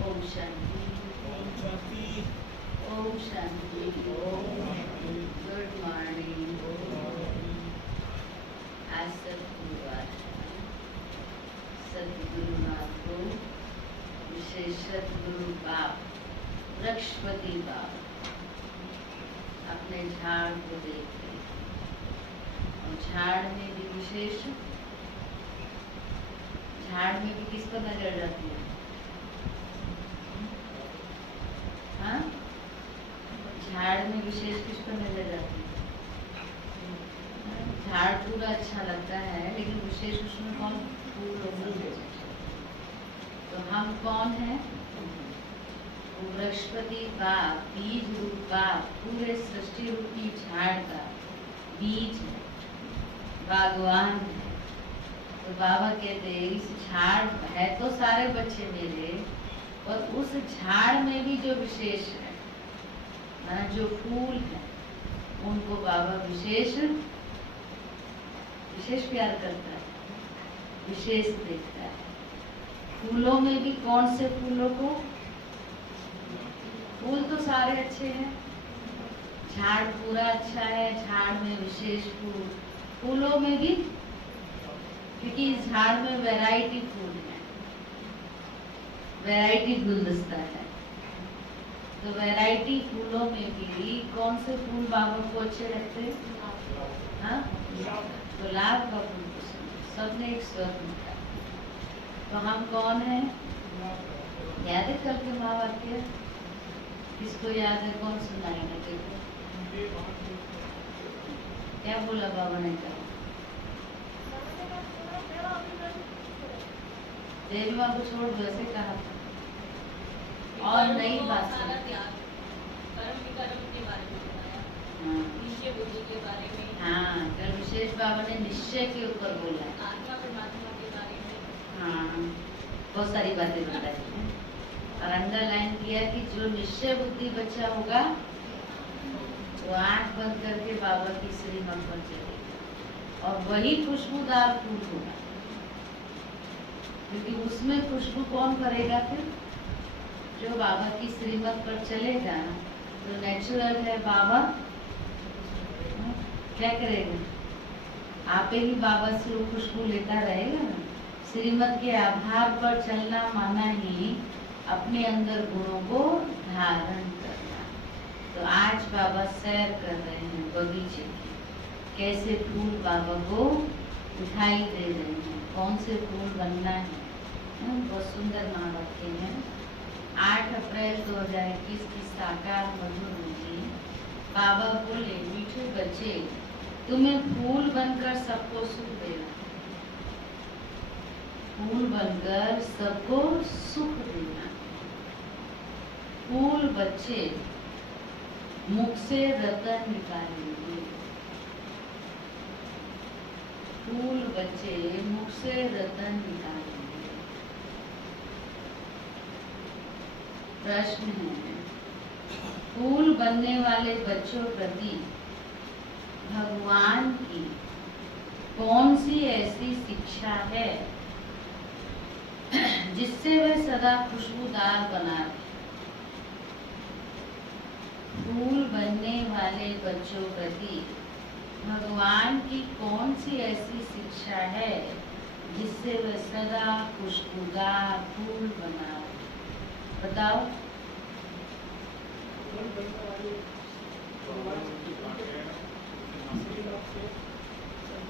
Om Shanti. Om Shanti. Good morning. आज सदगुरुवार, सदगुरु महाप्रभु विशेष सदगुरु बाप वृक्षपति बाप अपने झाड़ को देख रहे और झाड़ में भी विशेष, झाड़ में भी किस पर नजर रखी है? हाँ, झाड़ में विशेष किस पर नजर रखी है? झाड़ पूरा अच्छा लगता है लेकिन विशेष उसमें कौन फूल होंगे? तो हम कौन है? वृक्षपति बाप, बीज रूप बाप, पूरे सृष्टि रूपी झाड़ का बीज है, बागवान है। तो बाबा कहते हैं इस झाड़ है तो सारे बच्चे मेरे, और उस झाड़ में भी जो विशेष है, माना जो फूल है, उनको बाबा विशेष प्यार करता है, विशेष देखता है। फूलों में भी कौन से फूलों को? फूल तो सारे अच्छे हैं, झाड़ पूरा अच्छा है, झाड़ में विशेष फूल, फूलों में भी, क्योंकि इस झाड़ में वैरायटी फूल है, वैरायटी गुलदस्ता है। तो वैरायटी फूलों में भी कौन से फूल बाबा को अच्छे लगते हैं? हाँ, गुलाब का फूल पसंद है, सबने एक स्वर लिखा। तो हम कौन है? याद है कल के महावाक्य? किसको याद है? कौन सुनाएंगे? देखो क्या बोला बाबा ने? कहा देवी माँ को छोड़ दो, ऐसे कहा था। और नई बात कर्म विकर्म के बारे में बताया, निश्चय बुद्धि के बारे में। हाँ, कल विशेष बाबा ने निश्चय के ऊपर बोला, आत्मा परमात्मा के बारे में। हाँ, बहुत सारी बातें बताई हैं। और अंडरलाइन किया कि जो निश्चय बुद्धि बच्चा होगा वो आंख बंद करके बाबा की श्रीमत पर चलेगा, और वही खुशबूदार फूल होगा, क्योंकि उसमें खुशबू कौन करेगा? फिर जो बाबा की श्रीमत पर चलेगा, तो नेचुरल है बाबा क्या करेगा? आपे ही बाबा से वो खुशबू लेता रहेगा ना, श्रीमत के आधार पर चलना माना ही अपने अंदर गुणों को धारण करना। तो आज बाबा सैर कर रहे हैं बगीचे की, कैसे फूल बाबा को दिखाई दे रहे हैं, कौन से फूल बनना है। बहुत सुंदर नाम रखे हैं। 8 अप्रैल 2021 की साकार मधुर मुरली। बाबा बोले, मीठे बच्चे, तुम्हें फूल बनकर सबको सुख देना, फूल बनकर सबको सुख देना। फूल बच्चे मुख से रतन निकालेंगे, फूल बच्चे मुख से रतन निकालेंगे। प्रश्न है, फूल बनने वाले बच्चों प्रति भगवान की कौन सी ऐसी शिक्षा है जिससे वे सदा खुशबूदार बना रहे? फूल बनने वाले बच्चों प्रति भगवान की कौन सी ऐसी शिक्षा है जिससे वे सदा खुशबूदार फूल बना रहे? बताओ।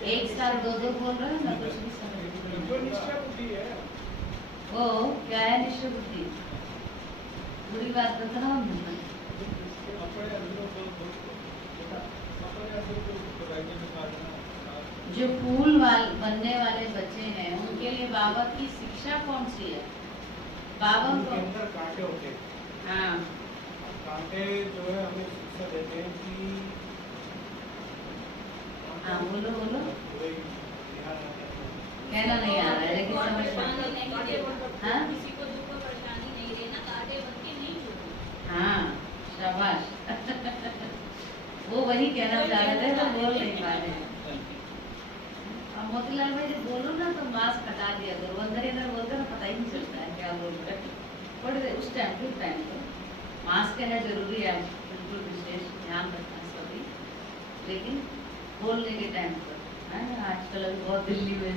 एक साथ दो बोल रहे हैं ना, कुछ भी समझ नहीं। ओ क्या है निश्चय बुद्धि? बुरी बात बताओ। जो फूल बनने वाले बच्चे हैं उनके लिए बाबा की शिक्षा कौन सी है? बाबा को अंदर कांटे होते हैं। हाँ, कांटे जो है हमें शिक्षा देते हैं कि हाँ बोलो बोलो। पूरे ध्यान रखना है। कहना नहीं आ रहा है लेकिन समझ में। हाँ? किसी को दुख परेशानी नहीं देना, कांटे बन के नहीं छोड़ना। हाँ शाबाश। वो वही कहना चाह रहे थे, वो बोल नहीं पा रहे हैं। अब मोतीलाल भाई जब बोलो ना तो मास्क हटा दिया करो, अंदर ही अंदर बोलते ना पता ही नहीं चलता है क्या बोल रहे हैं। थोड़ी देर उस टाइम फिर टाइम पे मास्क है जरूरी है, बिल्कुल विशेष ध्यान रखना सभी, लेकिन बोलने के टाइम पर है ना। आजकल अभी बहुत दिल्ली में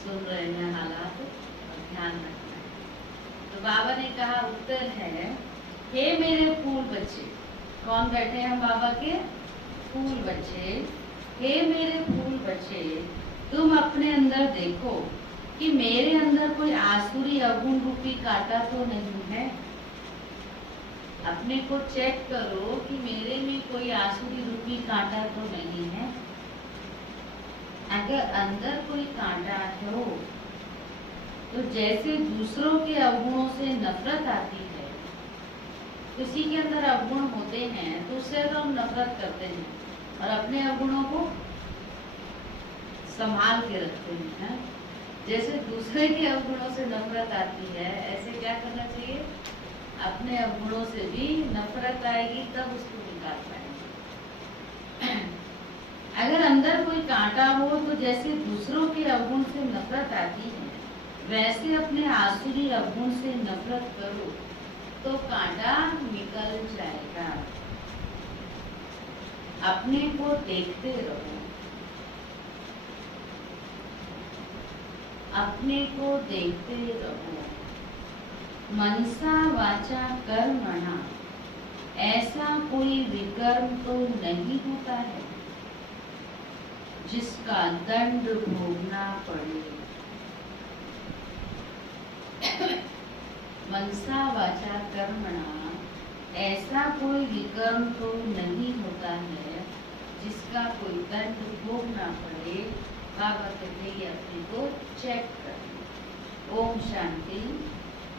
सुन रहे हैं हालात, ध्यान रखना है। तो बाबा ने कहा, उत्तर है, हे मेरे फूल बच्चे। कौन बैठे हैं बाबा के? फूल बच्चे। हे मेरे फूल बच्चे, तुम अपने अंदर देखो कि मेरे अंदर कोई आसुरी अवगुण रूपी कांटा तो नहीं है। अपने को चेक करो कि मेरे में कोई आसुरी रूपी कांटा तो नहीं है। अगर अंदर कोई कांटा हो तो जैसे दूसरों के अवगुणों से नफरत आती है, किसी के अंदर अवगुण होते हैं तो उससे तो हम नफरत करते हैं और अपने अवगुणों को संभाल के रखते हैं। जैसे दूसरे के अवगुणों से नफरत आती है, ऐसे क्या करना चाहिए? अपने अवगुणों से भी नफरत आएगी तब उसको निकाल पाएंगे। अगर अंदर कोई कांटा हो तो जैसे दूसरों के अवगुण से नफरत आती है, वैसे अपने आसुरी अवगुण से नफरत करो तो कांटा निकल जाएगा। अपने को देखते रहो, अपने को देखते रहो। मनसा वाचा कर्मणा, ऐसा कोई विकर्म तो नहीं होता है जिसका दंड भोगना पड़े। मनसा वाचा कर्मणा, ऐसा कोई विकर्म तो नहीं होता है जिसका कोई दंड भोगना पड़े। बाबा कहते हैं अपने को चेक कर। ओम शांति।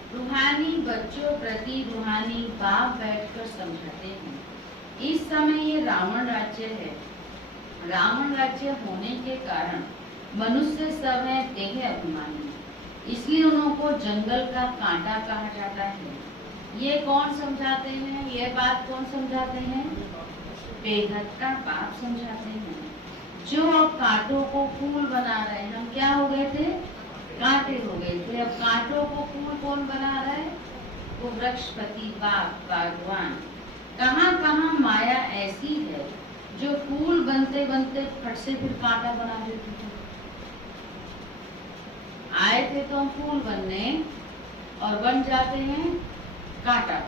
रूहानी बच्चों प्रति रूहानी बाप बैठकर समझाते हैं, इस समय ये रावण राज्य है। रावण राज्य होने के कारण मनुष्य सब है देह अभिमानी, इसलिए उनको जंगल का कांटा कहा जाता है। ये कौन समझाते हैं? ये बात कौन समझाते हैं? बेघट का बाप समझाते हैं। जो अब कांटों को फूल बना रहे हैं, हम क्या हो गए थे? कांटे हो गए थे। अब कांटों को फूल कौन बना रहा है? वो वृक्षपति बाप भगवान। कहाँ कहाँ माया ऐसी है जो फूल बनते बनते फट से फिर कांटा बना देती है। आए थे तो हम फूल बनने और बन जाते हैं कांटा।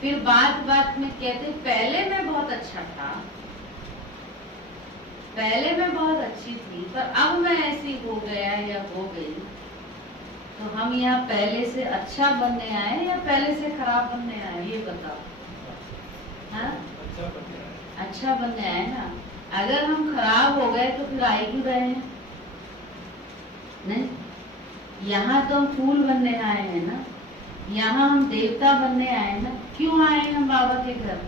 फिर बात बात में कहते पहले मैं बहुत अच्छा था, पहले मैं बहुत अच्छी थी, पर अब मैं ऐसी हो गया या हो गई। तो हम यहाँ पहले से अच्छा बनने आए या पहले से खराब बनने आए, ये बताओ। हाँ, अच्छा बनने आए ना। अगर हम खराब हो गए तो फिर आए क्यों रहे हैं? नहीं, यहाँ तो हम फूल बनने आए हैं ना, यहाँ हम देवता बनने आए ना। क्यों आए हैं हम बाबा के घर?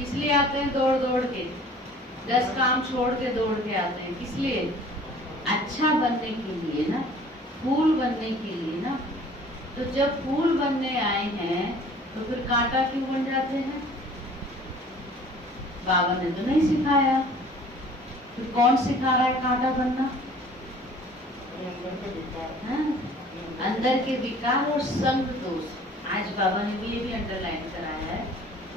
इसलिए आते हैं दौड़ दौड़ के, 10 काम छोड़ के दौड़ के आते हैं। किस लिए? अच्छा बनने के लिए ना, फूल बनने के लिए ना। तो जब फूल बनने आए हैं तो फिर कांटा क्यों बन जाते हैं? बाबा ने तो नहीं सिखाया, फिर कौन सिखा रहा है कांटा बनना? अंदर के विकार और संग दोष। आज बाबा ने भी ये भी अंडरलाइन कराया है,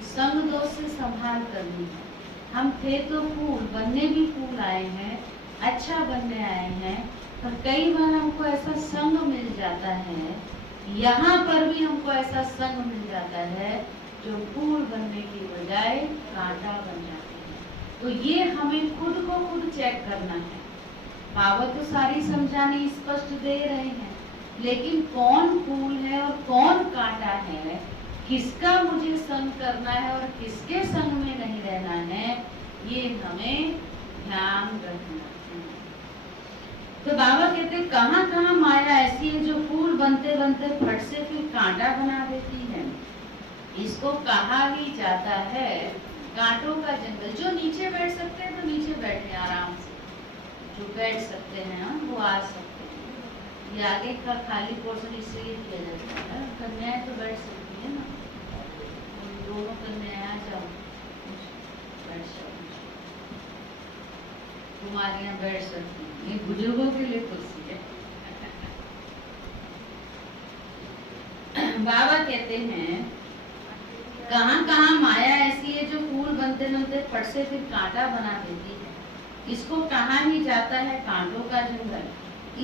संग दोष से संभाल करनी है। हम थे तो फूल, बनने भी फूल आए हैं, अच्छा बनने आए हैं, पर कई बार हमको ऐसा संग मिल जाता है, यहाँ पर भी हमको ऐसा संग मिल जाता है जो फूल बनने की बजाय कांटा बन जाते हैं। तो ये हमें खुद को खुद चेक करना है। बाबा तो सारी समझाने स्पष्ट दे रहे हैं, लेकिन कौन फूल है और कौन कांटा है, किसका मुझे संग करना है और किसके संग में नहीं रहना है, ये हमें ध्यान रखना है। तो बाबा कहते कहाँ कहाँ माया ऐसी है जो फूल बनते बनते फट से फिर कांटा बना देती है। इसको कहा ही जाता है कांटों का जंगल। जो नीचे बैठ सकते हैं तो नीचे बैठे आराम से, जो बैठ सकते हैं वो आ सकते हैं। ये आगे का खाली पोर्शन इसलिए किया जाता है, कन्याएं तो बैठ सकती है ना, दोनों कन्याएं आ जाओ, बैठ सकती, कुमारियां बैठ सकती हैं। ये बुजुर्गों के लिए कुर्सी है। बाबा कहते हैं कहाँ कहाँ माया ऐसी है जो फूल बनते बनते फट से फिर कांटा बना देती है। इसको कहा ही जाता है कांटों का जंगल।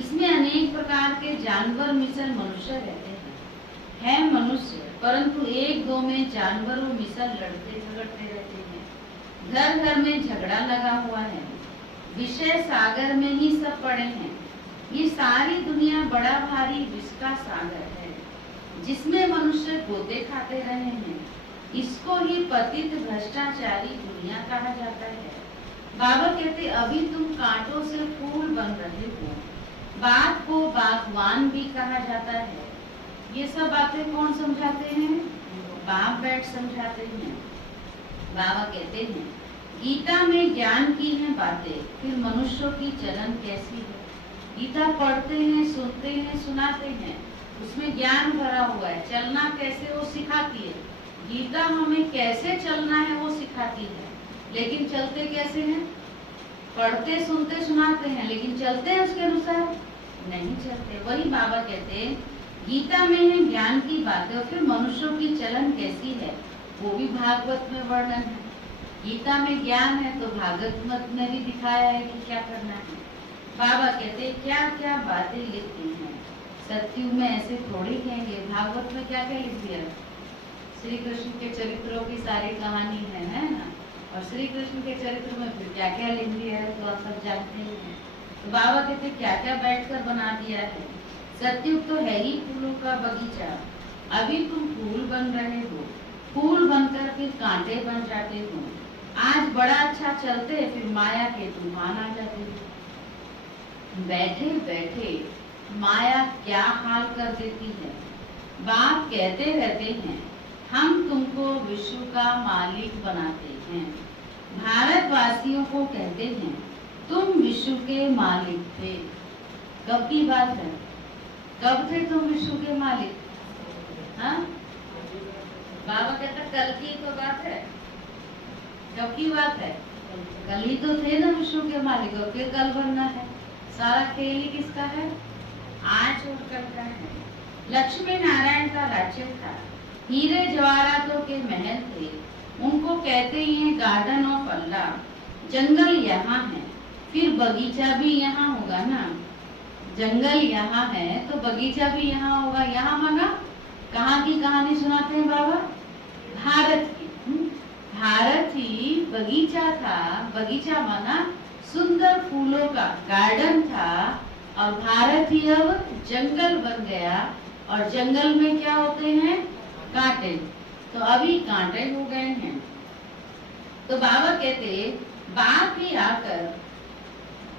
इसमें अनेक प्रकार के जानवर मिसल मनुष्य रहते हैं मनुष्य, परंतु एक दो में जानवरों मिसल लड़ते झगड़ते रहते हैं। घर घर में झगड़ा लगा हुआ है, विषय सागर में ही सब पड़े हैं। ये सारी दुनिया बड़ा भारी विष का सागर है, जिसमें मनुष्य गोते खाते रहे हैं। इसको ही पतित भ्रष्टाचारी दुनिया कहा जाता है। बाबा कहते अभी तुम कांटों से फूल बन रहे हो। बाग को बागवान भी कहा जाता है। ये सब बातें कौन समझाते हैं? बाप बैठ समझाते हैं। बाबा कहते हैं गीता में ज्ञान की हैं बातें, फिर मनुष्यों की चलन कैसी है। गीता पढ़ते हैं, सुनते हैं, सुनाते हैं, उसमें ज्ञान भरा हुआ है। चलना कैसे वो सिखाती है। गीता हमें कैसे चलना है वो सिखाती है, लेकिन चलते कैसे हैं? पढ़ते सुनते सुनाते हैं, लेकिन चलते हैं उसके अनुसार नहीं चलते। वही बाबा कहते हैं गीता में है ज्ञान की बातें, और फिर मनुष्यों की चलन कैसी है वो भी भागवत में वर्णन है। गीता में ज्ञान है तो भागवत में भी दिखाया है कि क्या करना है। बाबा कहते क्या क्या बातें लिखती हैं। सत्युग में ऐसे थोड़ी कहेंगे, भागवत में क्या क्या लिख दिया। श्री कृष्ण के चरित्रों की सारी कहानी है ना, और श्री कृष्ण के चरित्र में फिर क्या क्या लिख दिया है तो आप सब जानते ही हैं। तो बाबा कहते क्या क्या बैठकर बना दिया है। सत्युग तो है ही फूलों का बगीचा। अभी तुम फूल बन रहे हो, फूल बनकर फिर कांटे बन जाते हो। आज बड़ा अच्छा चलते, फिर माया के तूफान आ जाते हो। बैठे बैठे माया क्या हाल कर देती है। बाप कहते रहते हैं हम तुमको विश्व का मालिक बनाते हैं। भारतवासियों को कहते हैं तुम विश्व के मालिक थे। कब की बात है? कब थे तुम विश्व के मालिक? हाँ, बाबा कहता कल की तो बात है। कब की बात है? कल ही तो थे ना विश्व के मालिक, और फिर कल बनना है। सारा खेल ही किसका है? आज और कल का है। लक्ष्मी नारायण का राज्य था, हीरे जवाहरातों के महल थे। उनको कहते हैं गार्डन ऑफ अल्लाह। जंगल यहाँ है, फिर बगीचा भी यहाँ होगा ना। जंगल यहाँ है तो बगीचा भी यहाँ होगा। यहाँ माना कहाँ की कहानी सुनाते हैं बाबा? भारत की। भारत ही बगीचा था। बगीचा माना सुंदर फूलों का गार्डन था और भारत ही अब जंगल बन गया। और जंगल में क्या होते हैं? कांटे। तो अभी कांटे हो गए हैं। तो बाबा कहते बाप ही आकर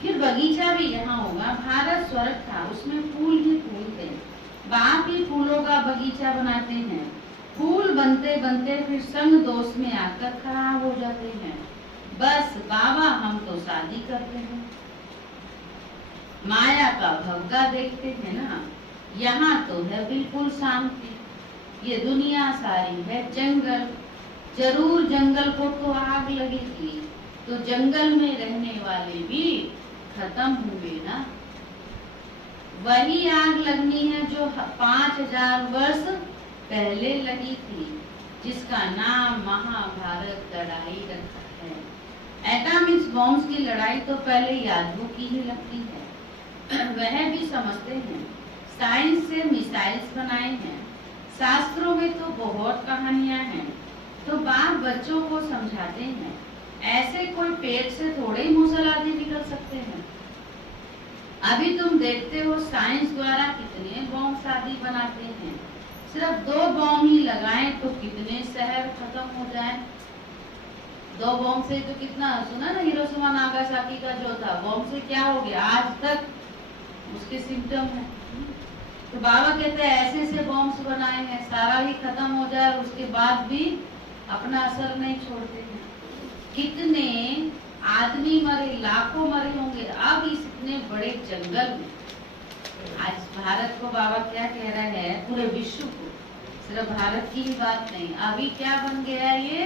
फिर बगीचा भी यहाँ होगा। भारत स्वर्ग था, उसमें फूल ही फूल थे। बाप ही फूलों का बगीचा बनाते हैं। फूल बनते बनते फिर संग दोष में आकर खराब हो जाते हैं। बस बाबा हम तो शादी करते हैं, माया का भवगा देखते हैं ना। यहाँ तो है बिल्कुल शांति। ये दुनिया सारी है जंगल। जरूर जंगल को तो आग लगेगी तो जंगल में रहने वाले भी खत्म हुए ना। वही आग लगनी है जो 5000 वर्ष पहले लगी थी, जिसका नाम महाभारत लड़ाई रखा है। एटॉमिक बॉम्ब्स की लड़ाई तो पहले यादवों की ही लगती है। वह भी समझते हैं साइंस से मिसाइल्स बनाए हैं। शास्त्रों में तो बहुत कहानियां हैं। तो बाप बच्चों को समझाते हैं ऐसे कोई पेट से थोड़े ही मूसल आदि निकल सकते हैं। अभी तुम देखते हो साइंस द्वारा कितने बॉम्ब आदि बनाते हैं। सिर्फ 2 बॉम्ब ही लगाएं तो कितने शहर खत्म हो जाएं। 2 बॉम्ब से तो कितना सुना ना, हिरोशिमा नागासाकी का जो था बॉम्ब से क्या हो गया आज तक उसके सिम्टम है। तो बाबा कहते हैं ऐसे ऐसे बॉम्ब्स बनाए हैं सारा ही खत्म हो जाए उसके बाद भी अपना असर नहीं छोड़ते हैं। कितने आदमी मरे, लाखों मरे होंगे अब इतने बड़े जंगल में। आज भारत को बाबा क्या कह रहे हैं, पूरे विश्व को, सिर्फ भारत की ही बात नहीं। अभी क्या बन गया ये?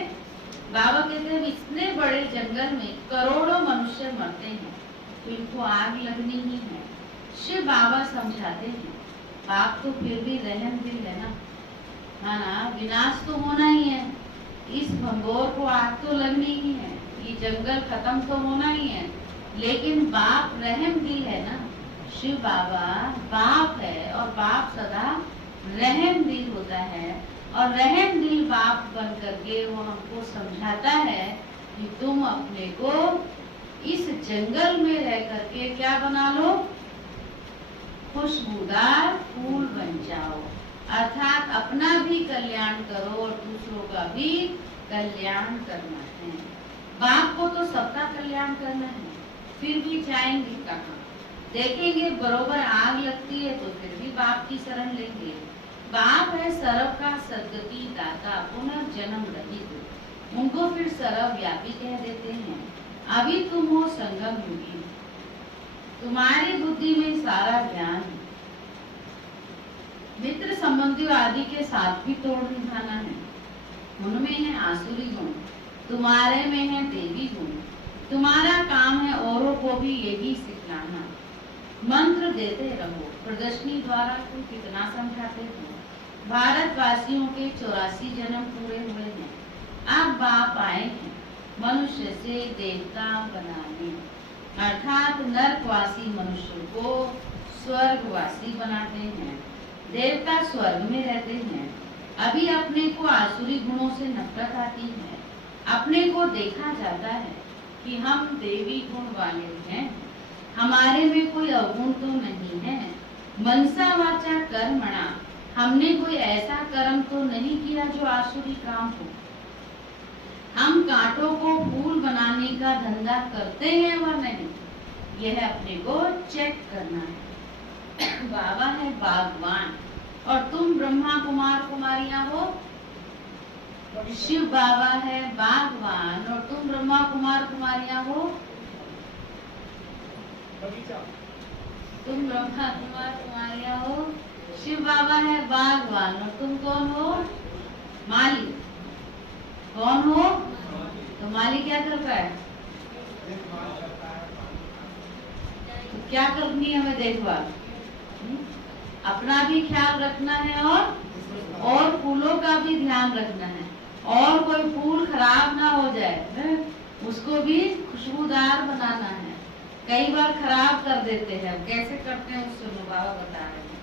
बाबा कहते हैं इतने बड़े जंगल में करोड़ों मनुष्य मरते हैं तो इनको आग लगनी ही है। शिव बाबा समझाते हैं बाप तो फिर भी रहम दिल है ना, हाँ ना, विनाश तो होना ही है। इस भंगोर को आग तो लगनी ही है, ये जंगल खत्म तो होना ही है, लेकिन बाप रहम दिल है ना। शिव बाबा बाप है और बाप सदा रहम दिल होता है। और रहम दिल बाप बन करके वो हमको समझाता है कि तुम अपने को इस जंगल में रह करके क्या बना लो, खुशबूदार फूल बन जाओ। अर्थात अपना भी कल्याण करो और दूसरों का भी कल्याण करना है। बाप को तो सबका कल्याण करना है, फिर भी जाएंगे कहाँ? देखेंगे बरोबर आग लगती है तो फिर भी बाप की शरण लेंगे। बाप है सर्व का सद्गति दाता, पुनर्जन्म रहित। उनको फिर सर्वव्यापी कह देते हैं। अभी तुम हो संगम युगी, तुम्हारी बुद्धि में सारा ज्ञान है। मित्र संबंधियों आदि के साथ भी तोड़ निभाना है। उनमें है आसुरी गुण, तुम्हारे में है देवी गुण। तुम्हारा काम है औरों को भी यही सिखलाना। मंत्र देते रहो, प्रदर्शनी द्वारा तुम कितना समझाते हो। भारतवासियों के 84 जन्म पूरे हुए हैं। अब बाप आए हैं मनुष्य से देवता बनाने, अर्थात नरकवासी मनुष्य को स्वर्गवासी बनाते हैं। देवता स्वर्ग में रहते हैं। अभी अपने को आसुरी गुणों से नफरत आती है। अपने को देखा जाता है कि हम देवी गुण वाले हैं, हमारे में कोई अवगुण तो नहीं है। मनसा वाचा कर्मणा, हमने कोई ऐसा कर्म तो नहीं किया जो आसुरी काम हो। हम कांटों को फूल बनाने का धंधा करते हैं व नहीं, यह अपने को चेक करना है। बाबा है बागवान और तुम ब्रह्मा कुमार कुमारियां हो। शिव बाबा है बागवान और तुम ब्रह्मा कुमार कुमारियां हो। तुम ब्रह्मा कुमार कुमारियां हो। शिव बाबा है बागवान और तुम कौन हो? माली। कौन हो? तो माली क्या करता है? तो क्या करनी है हमें देखभाल? अपना भी ख्याल रखना है और फूलों का भी ध्यान रखना है। और कोई फूल खराब ना हो जाए, उसको भी खुशबूदार बनाना है। कई बार खराब कर देते हैं। कैसे करते हैं उस सुनो, बाबा बता रहे हैं।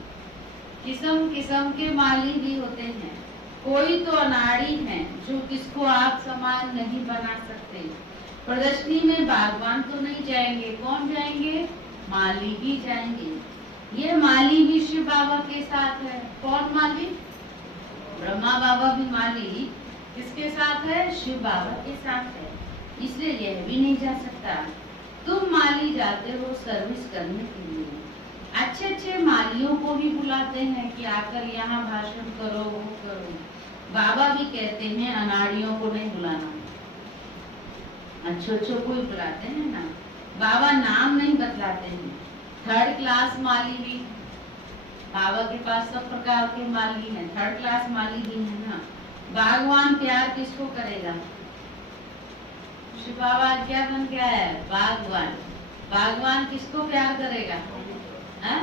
किस्म किस्म के माली भी होते हैं। कोई तो अनाड़ी है जो किसको आप समान नहीं बना सकते। प्रदर्शनी में बागवान तो नहीं जाएंगे, कौन जाएंगे? माली ही जाएंगे। ये माली भी शिव बाबा के साथ है। कौन माली? ब्रह्मा बाबा भी माली किसके साथ है? शिव बाबा के साथ है। इसलिए यह भी नहीं जा सकता। तुम माली जाते हो सर्विस करने के लिए। अच्छे अच्छे मालियों को भी बुलाते हैं कि आकर यहाँ भाषण करो, वो करो। बाबा भी कहते हैं अनाड़ियों को नहीं बुलाना, अच्छे को ही बुलाते हैं ना। बाबा नाम नहीं बतलाते हैं। थर्ड क्लास माली भी बाबा के पास सब प्रकार के माली हैं, थर्ड क्लास माली भी है ना। बागवान प्यार किसको करेगा? शिव बाबा क्या बन गया है? बागवान। बागवान किसको प्यार करेगा? है?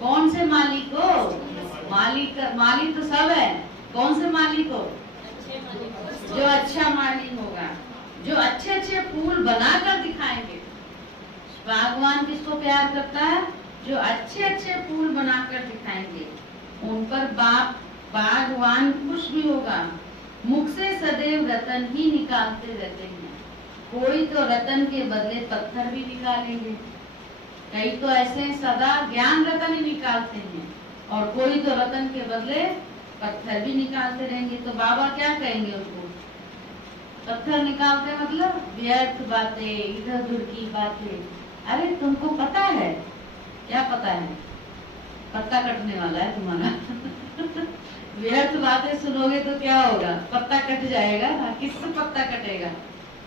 कौन से माली को? माली तो सब है। कौन से माली को? अच्छे मालिक जो अच्छा माली होगा, जो अच्छे अच्छे फूल बनाकर दिखाएंगे। बागवान किसको प्यार करता है? जो अच्छे अच्छे फूल बनाकर दिखाएंगे, उन पर बागवान खुश भी होगा। मुख से सदैव रतन ही निकालते रहते हैं। कोई तो रतन के बदले पत्थर भी निकालेंगे। कई तो ऐसे सदा ज्ञान रतन ही निकालते हैं, और कोई तो रतन के बदले पत्थर भी निकालते रहेंगे। तो बाबा क्या कहेंगे उनको? पत्थर निकालते मतलब व्यर्थ बातें, इधर उधर की बातें। अरे तुमको पता है? क्या पता है? पत्ता कटने वाला है तुम्हारा। व्यर्थ बातें सुनोगे तो क्या होगा? पत्ता कट जाएगा ना। किससे पत्ता कटेगा?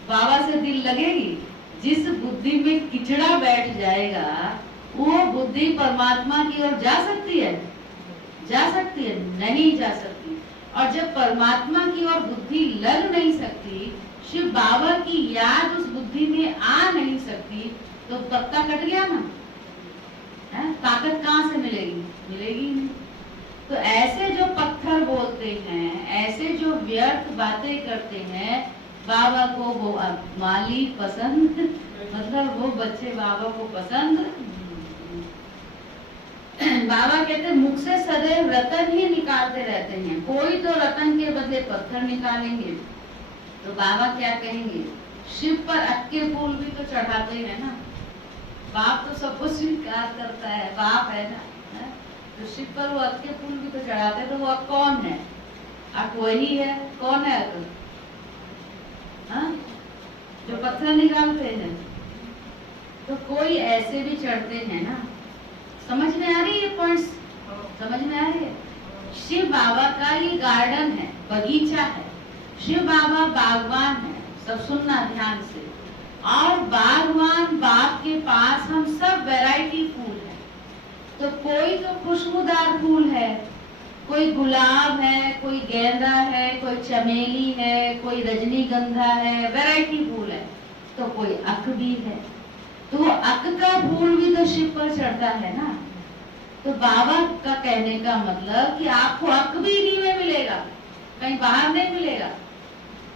बाबा से दिल लगेगी। जिस बुद्धि में किचड़ा बैठ जाएगा, वो बुद्धि परमात्मा की ओर जा सकती है? जा सकती है? नहीं जा सकती। और जब परमात्मा की ओर बुद्धि लग नहीं सकती, शिव बाबा की याद उस बुद्धि में आ नहीं सकती, तो पत्ता कट गया ना। ताकत कहाँ से मिलेगी? मिलेगी नहीं। तो ऐसे जो पत्थर बोलते हैं, ऐसे जो व्यर्थ बातें करते हैं, बाबा को वो माली पसंद, मतलब वो बच्चे बाबा को पसंद। बाबा कहते मुख से सदैव रतन ही निकालते रहते हैं। कोई तो रतन के बदले पत्थर निकालेंगे। तो बाबा क्या कहेंगे? शिव पर अक्के फूल भी तो चढ़ाते हैं ना। बाप तो सबको स्वीकार करता है, बाप है ना। तो शिव पर वो अक्के फूल भी तो चढ़ाते हैं। तो वो कौन है? अक वही है। कौन है अक? जो पत्थर निकालते हैं। तो कोई ऐसे भी चढ़ते हैं ना। समझ में आ रही है पॉइंट्स? समझ में आ रही है? शिव बाबा का ये गार्डन है, बगीचा है। शिव बाबा बागवान है। सब सुनना ध्यान से। और बागवान बाप के पास हम सब वैरायटी फूल है। तो कोई तो खुशबूदार फूल है, कोई गुलाब है, कोई गेंदा है, कोई चमेली है, कोई रजनीगंधा है, वैरायटी फूल है। तो कोई अक भी है। तो वो अक का फूल भी तो शिव पर चढ़ता है ना। तो बाबा का कहने का मतलब कि आपको अक भी इन्हीं में मिलेगा, कहीं बाहर नहीं मिलेगा।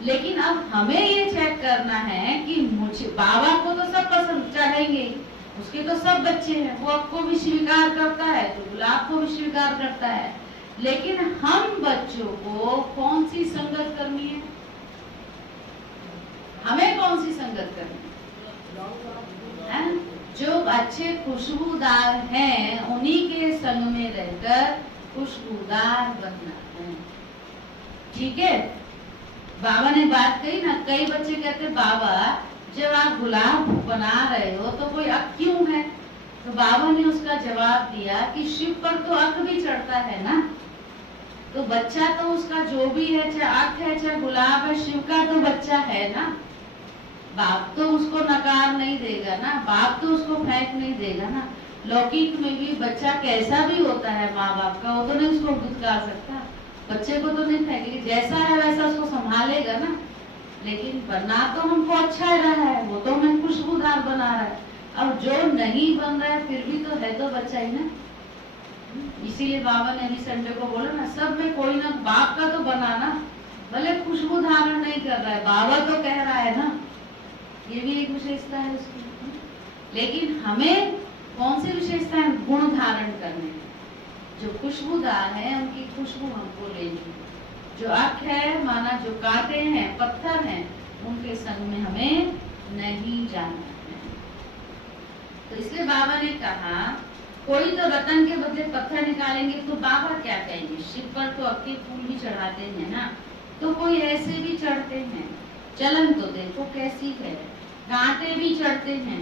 लेकिन अब हमें ये चेक करना है कि मुझे बाबा को तो सब पसंद चढ़ेंगे, उसके तो सब बच्चे हैं, वो अक को भी स्वीकार करता है, तो गुलाब को भी स्वीकार करता है। लेकिन हम बच्चों को कौन सी संगत करनी है? हमें कौन सी संगत करनी है? जो अच्छे खुशबूदार हैं, उन्हीं के संग में रहकर खुशबूदार बनना है। ठीक है? बाबा ने बात कही ना। कई बच्चे कहते बाबा जब आप गुलाब बना रहे हो तो कोई अक क्यों है? तो बाबा ने उसका जवाब दिया कि शिव पर तो अक भी चढ़ता है ना। तो बच्चा तो उसका जो भी है, चाहे अक है चाहे गुलाब है, शिव का तो बच्चा है ना। बाप तो उसको नकार नहीं देगा ना, बाप तो उसको फेंक नहीं देगा ना। लौकिक में भी बच्चा कैसा भी होता है माँ बाप का, वो तो नहीं उसको धुतकार सकता। बच्चे को तो नहीं फेंकेगी, जैसा है वैसा उसको संभालेगा ना। लेकिन बना तो हमको अच्छा रहा है, वो तो हमें खुशबूदार बना रहा है। अब जो नहीं बन रहा है फिर भी तो है तो बच्चा ही ना। इसीलिए बाबा ने अभी संडे को बोला ना, सब में कोई ना बाप का तो बनाना, भले खुशबू धारण नहीं कर रहा है, बाबा तो कह रहा है ना। ये भी एक विशेषता है उसकी। लेकिन हमें कौन सी विशेषताएं गुण धारण करने हैं। जो खुशबूदार है उनकी खुशबू हमको लेनी है। जो अख है माना जो कांटे हैं पत्थर हैं उनके संग में हमें नहीं जाना है। तो इसलिए बाबा ने कहा कोई तो रतन के बदले पत्थर निकालेंगे तो बाबा क्या कहेंगे, शिव पर तो अक्के फूल भी चढ़ाते हैं ना, तो कोई ऐसे भी चढ़ते हैं। चलन तो देखो कैसी है, कांटे भी चढ़ते हैं,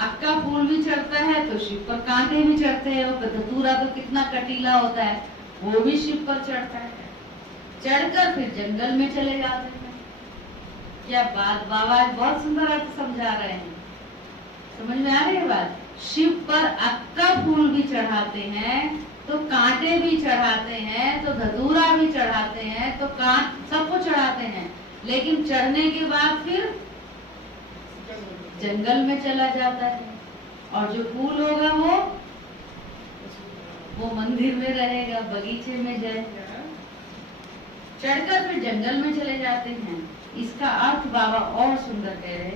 अक्का फूल भी चढ़ता है तो शिव पर कांटे भी चढ़ते हैं। वो धतूरा तो कितना कटीला होता है वो भी शिव पर चढ़ता है। चढ़कर फिर जंगल में चले जाते हैं। क्या बात, बाबा बहुत सुंदर अर्थ समझा रहे हैं, समझ में आ रही है बात। शिव पर अक्का फूल भी चढ़ाते हैं तो कांटे भी चढ़ाते हैं तो धतूरा भी चढ़ाते हैं तो सबको चढ़ाते हैं, लेकिन चढ़ने के बाद फिर जंगल में चला जाता है और जो फूल होगा वो मंदिर में रहेगा, बगीचे में जाएगा। चढ़कर फिर जंगल में चले जाते हैं। इसका अर्थ बाबा और सुंदर कह रहे,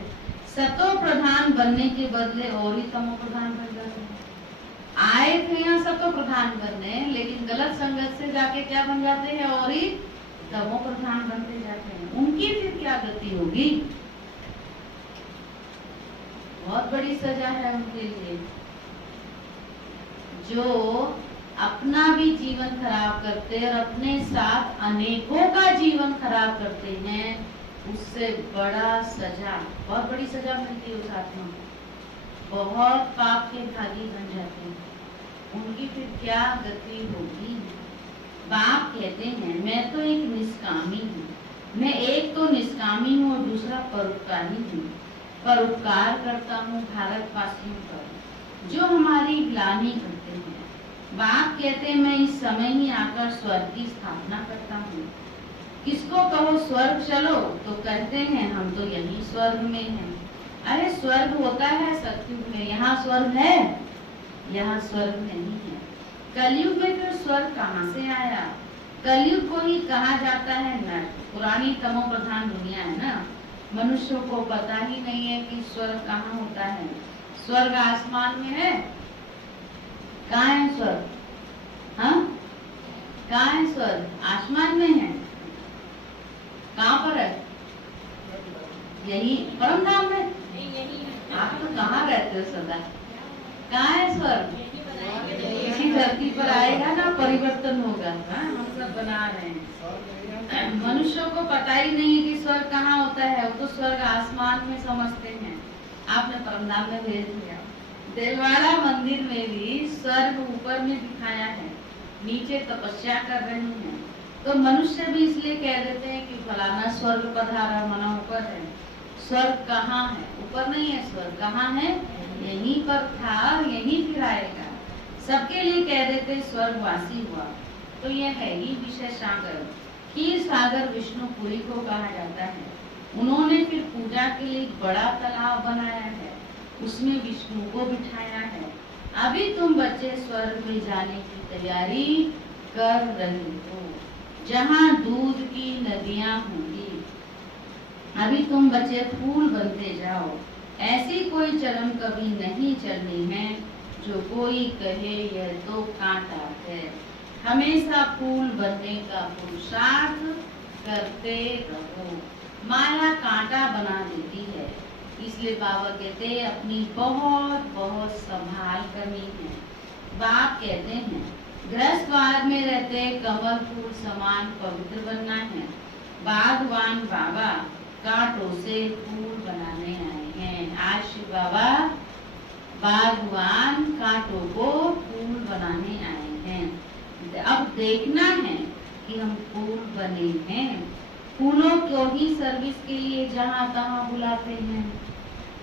सतो प्रधान बनने के बदले और ही तमो प्रधान बन जाते हैं। आए थे यहाँ सतो प्रधान बनने, लेकिन गलत संगत से जाके क्या बन जाते हैं, और ही तमो प्रधान बनते जाते हैं। उनकी फिर क्या गति होगी, बहुत बड़ी सजा है उनके लिए। जो अपना भी जीवन खराब करते और अपने साथ अनेकों का जीवन खराब करते हैं, उससे बड़ा सजा, बहुत बड़ी सजा मिलती है उस आत्मा को। बहुत पाप के भागी बन जाते हैं, उनकी फिर क्या गति होगी। बाप कहते हैं मैं तो एक निष्कामी हूँ, मैं एक तो निष्कामी हूँ और दूसरा परोपकारी हूँ। परोपकार करता हूँ भारतवासियों पर जो हमारी ग्लानि करते हैं। बाप कहते हैं मैं इस समय ही आकर स्वर्ग की स्थापना करता हूँ। किसको कहो स्वर्ग चलो तो कहते हैं हम तो यही स्वर्ग में हैं। अरे स्वर्ग होता है सतयुग में, यहाँ स्वर्ग है, यहाँ स्वर्ग नहीं है। कलयुग में फिर स्वर्ग कहाँ से आया, कलयुग को ही कहा जाता है नरक। पुरानी तमो प्रधान दुनिया है ना, मनुष्यों को पता ही नहीं है कि स्वर्ग कहाँ होता है। स्वर्ग आसमान में है, कहाँ है स्वर्ग, हाँ कहाँ है स्वर्ग, आसमान में है। कहाँ पर है, यही परम धाम में। आप तो कहाँ रहते हो सदा, कहाँ है स्वर्ग, इसी धरती पर आएगा ना, परिवर्तन होगा। हम सब बना रहे हैं, मनुष्यों को पता ही नहीं कि स्वर्ग कहाँ होता है, वो तो स्वर्ग आसमान में समझते हैं। आपने परमधाम में भेज दिया। देलवाड़ा मंदिर में भी स्वर्ग ऊपर में दिखाया है, नीचे तपस्या कर रहे हैं, तो मनुष्य भी इसलिए कह देते हैं कि फलाना स्वर्ग पधारा, मना ऊपर है। स्वर्ग कहाँ है, ऊपर नहीं है, स्वर्ग कहाँ है, यहीं पर था, यहीं फिर आएगा। सबके लिए कह देते स्वर्गवासी हुआ। तो यह है ही विषय सागर, क्षीर सागर विष्णुपुरी को कहा जाता है। उन्होंने फिर पूजा के लिए एक बड़ा तालाब बनाया है, उसमें विष्णु को बिठाया है। अभी तुम बच्चे स्वर्ग में जाने की तैयारी कर रहे हो, जहाँ दूध की नदियाँ होंगी। अभी तुम बच्चे फूल बनते जाओ। ऐसी कोई चरम कभी नहीं चलनी है जो कोई कहे यह तो कांटा है। हमेशा फूल बनने का पुरुषार्थ करते रहो। माया कांटा बना देती है, इसलिए बाबा कहते हैं अपनी बहुत बहुत संभाल करनी है। बाप कहते हैं गृहस्थवार में रहते कमल फूल समान पवित्र बनना है। बागवान बाबा कांटों से फूल बनाने आए हैं। आज शिव बाबा बागवान कांटों को फूल बनाने आए हैं। अब देखना है कि हम फूल बने हैं। फूलों को ही सर्विस के लिए जहाँ तहाँ बुलाते हैं।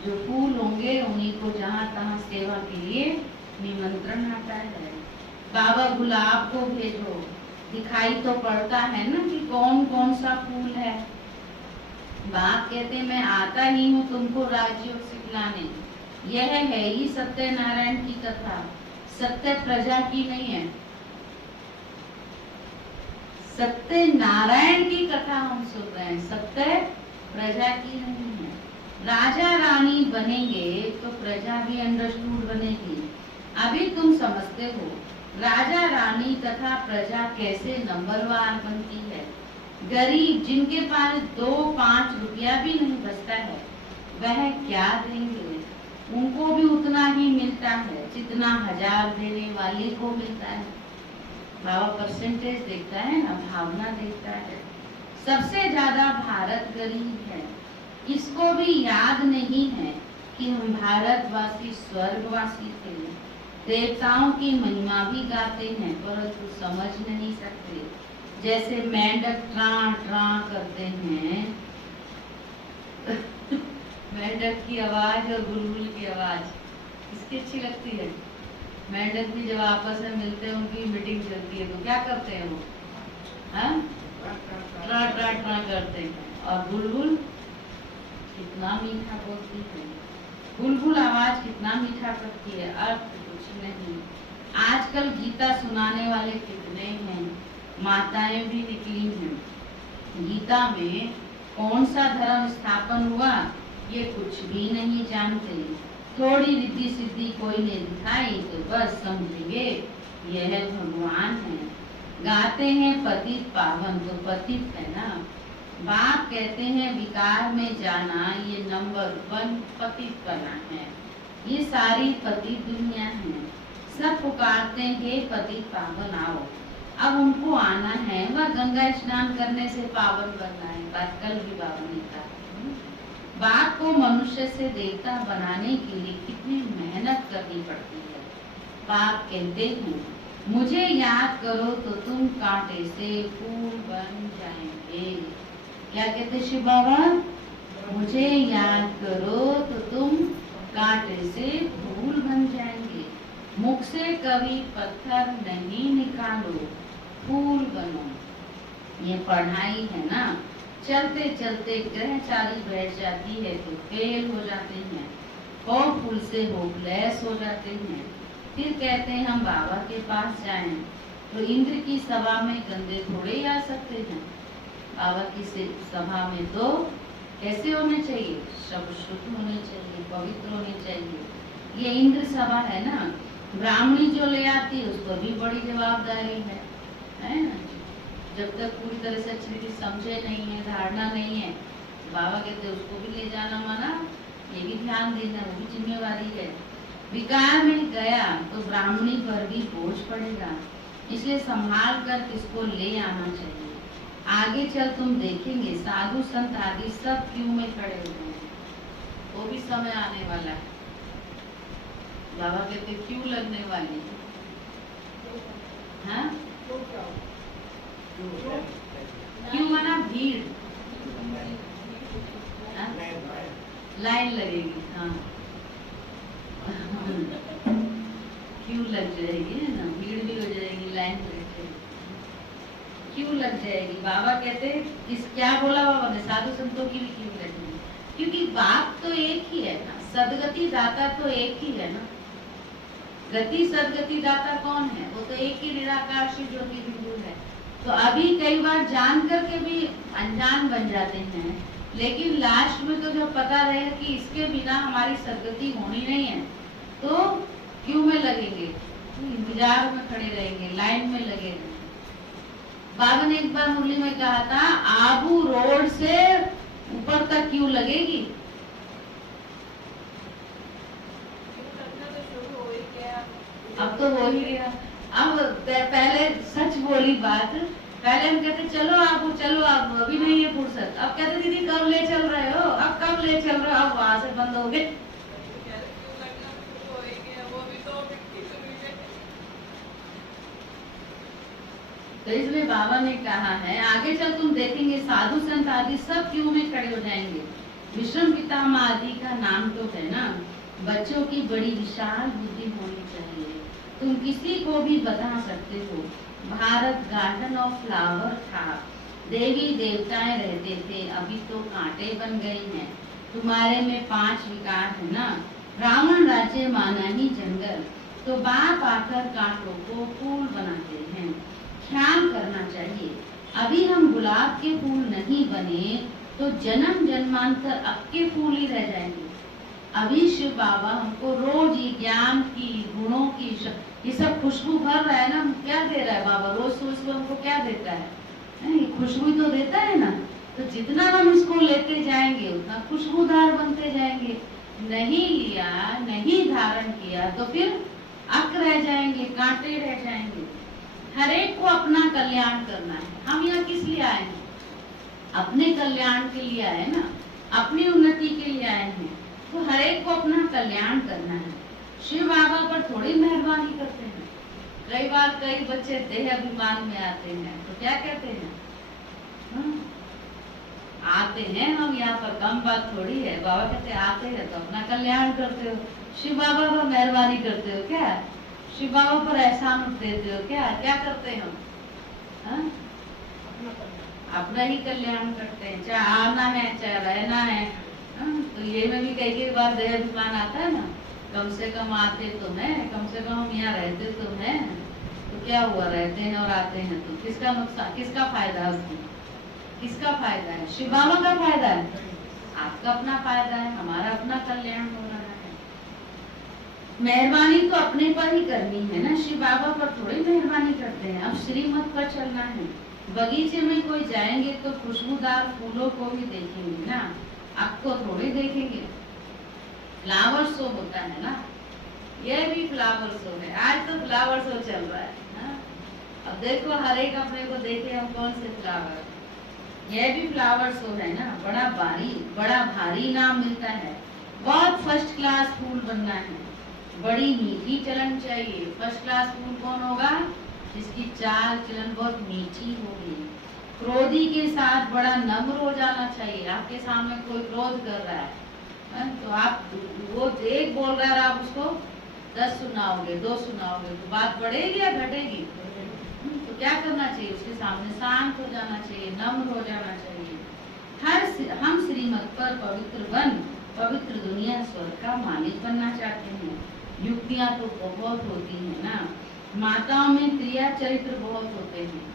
जो फूल होंगे उन्हीं को जहाँ तहाँ सेवा के लिए निमंत्रण आता है। बाबा गुलाब को भेजो, दिखाई तो पड़ता है ना कि कौन कौन सा फूल है। बाप कहते मैं आता ही हूँ तुमको राज्यों सिखलाने। यह है ही सत्यनारायण की कथा, सत्य प्रजा की नहीं है। सत्य नारायण की कथा हम सुन रहे हैं, सत्य प्रजा की नहीं है। राजा रानी बनेंगे तो प्रजा भी अंडरस्टूड बनेगी। अभी तुम समझते हो राजा रानी तथा प्रजा कैसे नंबरवार बनती है। गरीब जिनके पास 2-5 रुपया भी नहीं बचता है वह क्या देंगे, उनको भी उतना ही मिलता है जितना 1000 देने वाले को मिलता है। बाबा परसेंटेज देखता है ना, भावना देखता है। सबसे ज्यादा भारत गरीब है, इसको भी याद नहीं है कि हम भारतवासी स्वर्गवासी थे। देवताओं की महिमा भी गाते हैं परंतु समझ नहीं सकते। जैसे मेंढक ट्रां ट्रां करते हैं मेंढक की आवाज और बुलबुल की आवाज किसकी अच्छी लगती है? मेंढक भी जब आपस में मिलते हैं उनकी मीटिंग चलती है तो क्या करते हैं वो? ट्रा ट्रा ट्रा करते हैं। और बुलबुल कितना मीठा बोलती है। बुलबुल आवाज कितना मीठा करती है, अर्थ कुछ नहीं। आजकल गीता सुनाने वाले कितने हैं, माताएं भी निकली हैं। गीता में कौन सा धर्म स्थापन हुआ ये कुछ भी नहीं जानते। थोड़ी रिद्धि सिद्धि कोई ने दिखाई तो बस समझेंगे यह भगवान है। गाते हैं पतित पावन तो पतित है ना। बाप कहते हैं विकार में जाना ये नंबर 1 पतित बना है। ये सारी पतित दुनिया है। सब पुकारते हैं पतित पावन आओ। अब उनको आना है, वह गंगा स्नान करने से पावन बनना है। बात कल भी बाबा ने कहा। बाप को मनुष्य से देवता बनाने के लिए कितनी मेहनत करनी पड़ती है। बाप कहते हैं मुझे याद करो तो तुम कांटे से फूल बन जाएंगे। क्या कहते शिव बाबा? मुझे याद करो तो तुम कांटे से फूल बन जाएंगे। मुख से कभी पत्थर नहीं निकालो, फूल बनो। ये पढ़ाई है ना। चलते चलते ग्रहचारी बैठ जाती है तो फेल हो जाते हैं, होपफुल से होपलेस हो जाते हैं। फिर कहते हैं हम बाबा के पास जाएं तो इंद्र की सभा में गंदे थोड़े ही आ सकते हैं। बाबा की सभा में तो कैसे होने चाहिए? सब शुद्ध होने चाहिए, पवित्र होने चाहिए। ये इंद्र सभा है ना, ब्राह्मणी जो ले आती है उसको भी बड़ी जवाबदारी है ना। जब तक पूरी तरह से अच्छी रीति समझे नहीं है, धारणा नहीं है, बाबा कहते उसको भी ले जाना मना, ये भी ध्यान देना, वो भी जिम्मेवारी है। विकार में गया तो ब्राह्मणी पर भी बोझ पड़ेगा, इसलिए संभाल कर किसको ले आना चाहिए। आगे चल तुम देखेंगे साधु संत आदि सब क्यू में खड़े हुए हैं, वो भी समय आने वाला है। बाबा कहते क्यू लगने वाली है। हाँ? क्यों माना भीड़, लाइन लगेगी। हाँ क्यों लग जाएगी ना, भीड़ भी हो जाएगी, लाइन क्यों लग जाएगी। बाबा कहते इस क्या बोला बाबा ने, साधु संतों की भी क्यों लगेगी, क्योंकि बाप तो एक ही है ना, सदगति दाता तो एक ही है ना। गति सदगति दाता कौन है? वो तो एक ही निराकार शिव ज्योति बिंदु है। तो अभी कई बार जान करके भी अनजान बन जाते हैं, लेकिन लास्ट में तो जब पता रहेगा कि इसके बिना हमारी सदगति होनी नहीं है तो क्यों में लगेंगे, इंतजार में खड़े रहेंगे, लाइन में लगे रहेंगे। बाबा ने एक बार मुरली में कहा था आबू रोड से ऊपर तक क्यों लगेगी। अब तो हो ही गया। अब पहले सच बोली बात, पहले हम कहते चलो आप अभी नहीं है फुर्सत। अब कहते दीदी कब ले चल रहे हो, अब कब ले चल रहे हो, अब वहां से बंद हो गए। तो इसलिए बाबा ने कहा है आगे चल तुम देखेंगे साधु संत आदि सब क्यों में खड़े हो जाएंगे। विश्रम पितामह आदि का नाम तो है ना। बच्चों की बड़ी विशाल बुद्धि होनी चाहिए, तुम किसी को भी बता सकते हो। भारत गार्डन ऑफ फ्लावर था, देवी देवताएं रहते थे, अभी तो कांटे बन गए हैं। तुम्हारे में 5 विकार है ना। रावण राज्य माना ही जंगल, तो बाप आकर कांटों को फूल बनाते हैं। ख्याल करना चाहिए, अभी हम गुलाब के फूल नहीं बने तो जन्म जन्मांतर अक्के फूल ही रह जाएंगे। अभी शिव बाबा हमको रोज ही ज्ञान की, गुणों की, ये सब खुशबू भर रहा है ना, क्या दे रहा है बाबा? रोज सुबह हमको क्या देता है? ये खुशबू तो देता है ना। तो जितना हम इसको लेते जाएंगे उतना खुशबूदार बनते जाएंगे। नहीं लिया, नहीं धारण किया तो फिर अक रह जाएंगे, कांटे रह जाएंगे। हर एक को अपना कल्याण करना है। हम यहाँ किस लिए आए हैं? अपने कल्याण के लिए आए ना, अपनी उन्नति के लिए आए हैं। तो हर एक को अपना कल्याण करना है। शिव बाबा पर थोड़ी मेहरबानी करते हैं। कई बार कई बच्चे देह अभिमान में आते हैं तो क्या कहते हैं? आते हैं हम यहाँ पर, कम बात थोड़ी है। बाबा कहते हैं आते हैं तो अपना कल्याण करते हो। शिव बाबा पर मेहरबानी करते हो क्या? शिव बाबा पर एहसान देते हो क्या? क्या करते हैं हम? अपना ही कल्याण करते हैं, चाहे आना है चाहे रहना है। तो ये में भी कई बार देह अभिमान आता है ना, कम से कम आते तो हैं, कम से कम हम यहाँ रहते तो हैं। तो क्या हुआ, रहते हैं और आते हैं तो किसका नुकसान, किसका फायदा? उसमें किसका फायदा है? शिव बाबा का फायदा है, आपका अपना फायदा है, हमारा अपना कल्याण हो रहा है। मेहरबानी तो अपने पर ही करनी है ना, शिव बाबा पर थोड़ी मेहरबानी करते हैं। अब श्रीमत पर चलना है। बगीचे में कोई जाएंगे तो खुशबूदार फूलों को भी देखेंगे ना, आपको थोड़ी देखेंगे। फ्लावर शो होता है ना, ये भी फ्लावर शो है। आज तो फ्लावर शो चल रहा है ना? अब देखो हर एक अपने को देखे हम कौन से फ्लावर। यह भी फ्लावर शो है ना, बड़ा भारी इनाम मिलता है। बहुत फर्स्ट क्लास फूल बनना है, बड़ी मीठी चलन चाहिए। फर्स्ट क्लास फूल कौन होगा? जिसकी चाल चलन बहुत मीठी होगी। क्रोधी के साथ बड़ा नम्र हो जाना चाहिए। आपके सामने कोई क्रोध कर रहा है तो आप वो एक बोल रहा है, आप उसको 10 सुनाओगे, 2 सुनाओगे तो बात बढ़ेगी या घटेगी? तो क्या करना चाहिए? उसके सामने शांत हो जाना चाहिए, नम्र हो जाना चाहिए। हम श्रीमत पर पवित्र बन पवित्र दुनिया स्वर्ग का मालिक बनना चाहते हैं। युक्तियां तो बहुत होती है ना, माताओं में क्रिया चरित्र बहुत होते हैं।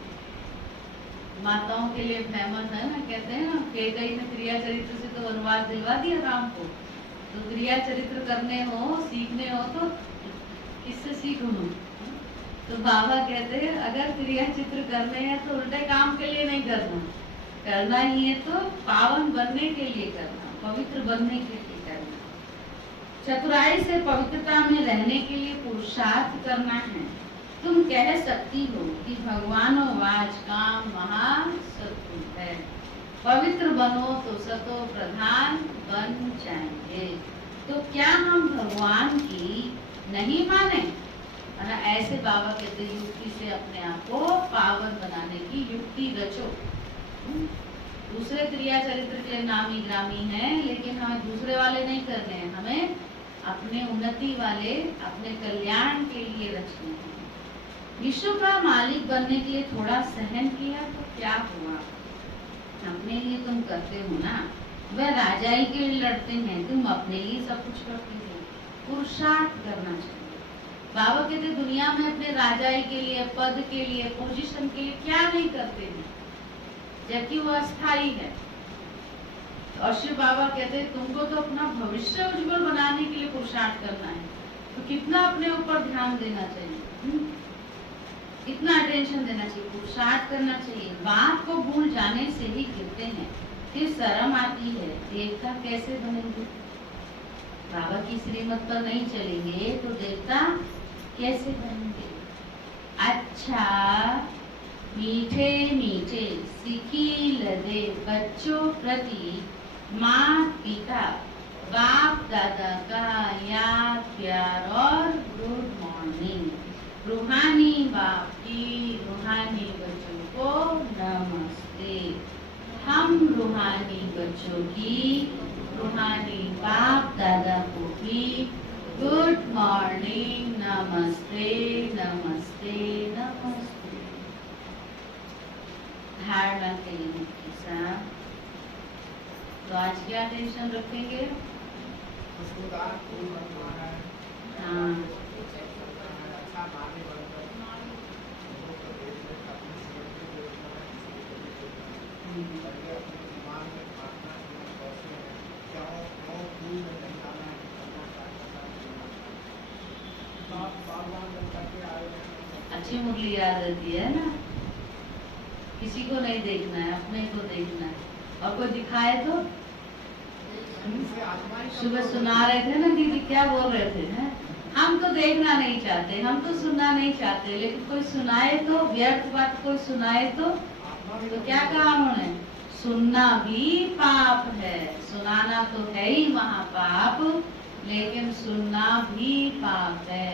माताओं के लिए फेमस है ना, कहते हैं ना, कैकेयी ने क्रिया चरित्र से तो वनवास दिलवा दिया राम को। तो क्रिया चरित्र करने हो, सीखने हो तो किससे सीखो? तो बाबा कहते हैं अगर क्रिया चित्र करने हैं तो उल्टे काम के लिए नहीं करना, करना ही है तो पावन बनने के लिए करना, पवित्र बनने के लिए करना। चतुराई से पवित्रता में रहने के लिए पुरुषार्थ करना है। तुम कह सकती हो कि भगवानो वाच काम महान शत्रु है, पवित्र बनो तो सतो प्रधान बन जाएंगे। तो क्या हम भगवान की नहीं माने? ऐसे बाबा कहते युक्ति से अपने आप को पावन बनाने की युक्ति रचो। दूसरे क्रिया चरित्र के नामी ग्रामी हैं, लेकिन हमें दूसरे वाले नहीं करने हैं, हमें अपने उन्नति वाले, अपने कल्याण के लिए रचने हैं। विश्व का मालिक बनने के लिए थोड़ा सहन किया तो क्या हुआ? अपने लिए तुम करते हो ना, वह राजाई के लिए लड़ते हैं, तुम अपने लिए सब कुछ करते हो। पुरुषार्थ करना चाहिए। बाबा कहते दुनिया में अपने राजाई के लिए, पद के लिए, पोजीशन के लिए क्या नहीं करते हैं, जबकि वो अस्थाई है। और शिव बाबा कहते तुमको तो अपना भविष्य उज्जवल बनाने के लिए पुरुषार्थ करना है, तो कितना अपने ऊपर ध्यान देना चाहिए, कितना अटेंशन देना चाहिए, पुरुषार्थ करना चाहिए। बात को भूल जाने से ही गिरते हैं, फिर शर्म आती है, देवता कैसे बनेंगे? बाबा की श्रीमत पर नहीं चलेंगे तो देवता कैसे बनेंगे? अच्छा मीठे मीठे सीखी लदे बच्चों प्रति माँ पिता बाप दादा का याद प्यार और गुड मॉर्निंग। रूहानी बाप की रूहानी बच्चों को नमस्ते। हम रूहानी बच्चों की रूहानी बाप दादा को भी गुड मॉर्निंग, नमस्ते नमस्ते नमस्ते। धारणा के लिए साथ तो आज क्या टेंशन रखेंगे? हाँ अच्छी मुरली याद रहती है ना। किसी को नहीं देखना है, अपने को देखना है। और कोई दिखाए तो सुबह सुना रहे थे ना दीदी, क्या बोल रहे थे हैं? हम तो देखना नहीं चाहते, हम तो सुनना नहीं चाहते, लेकिन कोई सुनाए तो, व्यर्थ बात कोई सुनाए तो क्या कहा उन्होंने? सुनना भी पाप है। सुनाना तो है ही महापाप, लेकिन सुनना भी पाप है।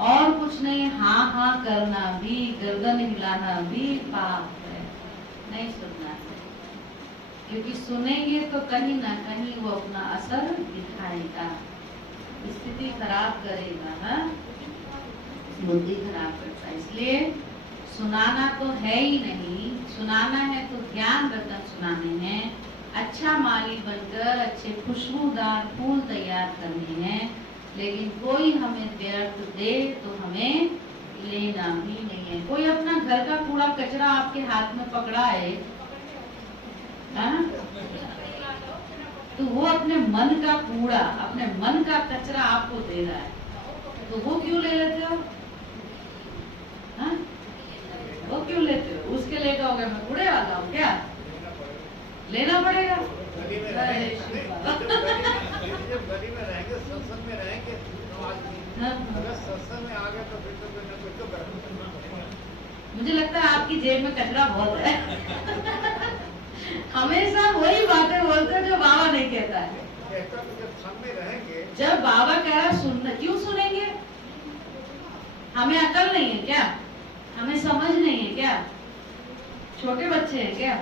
और कुछ नहीं, हाँ हाँ करना भी, गर्दन हिलाना भी पाप है। नहीं सुनना है, क्योंकि सुनेंगे तो कहीं ना कहीं वो अपना असर दिखाएगा, स्थिति खराब करेगा, हाँ? बुद्धि खराब करता है। इसलिए सुनाना तो है ही नहीं। सुनाना है तो ज्ञान रतन सुनाने हैं, अच्छा माली बनकर अच्छे खुशबूदार फूल तैयार करने हैं। लेकिन कोई हमें व्यर्थ दे तो हमें लेना भी नहीं है। कोई अपना घर का कूड़ा कचरा आपके हाथ में पकड़ा है, तो वो अपने मन का कूड़ा, अपने मन का कचरा आपको दे रहा है, तो वो क्यों ले लेते हो? हाँ? वो क्यों लेते हो? उसके लेकर हो गया मैं कूड़े वाला हूँ क्या? लेना पड़ेगा। गली में रहेंगे, सत्संग में रहेंगे, अगर सत्संग में आ गए तो फिर तो कोई ना कोई तो करना। मुझे लगता है आपकी जेब में कचरा बहुत है। हमेशा वही बातें बोलते हैं जो बाबा नहीं कहता है। जब संग में रहेंगे, जब बाबा कह रहा है सुनना, क्यों सुनेंगे? हमें अकल नहीं है क्या? हमें समझ नहीं है क्या? छोटे बच्चे हैं क्या?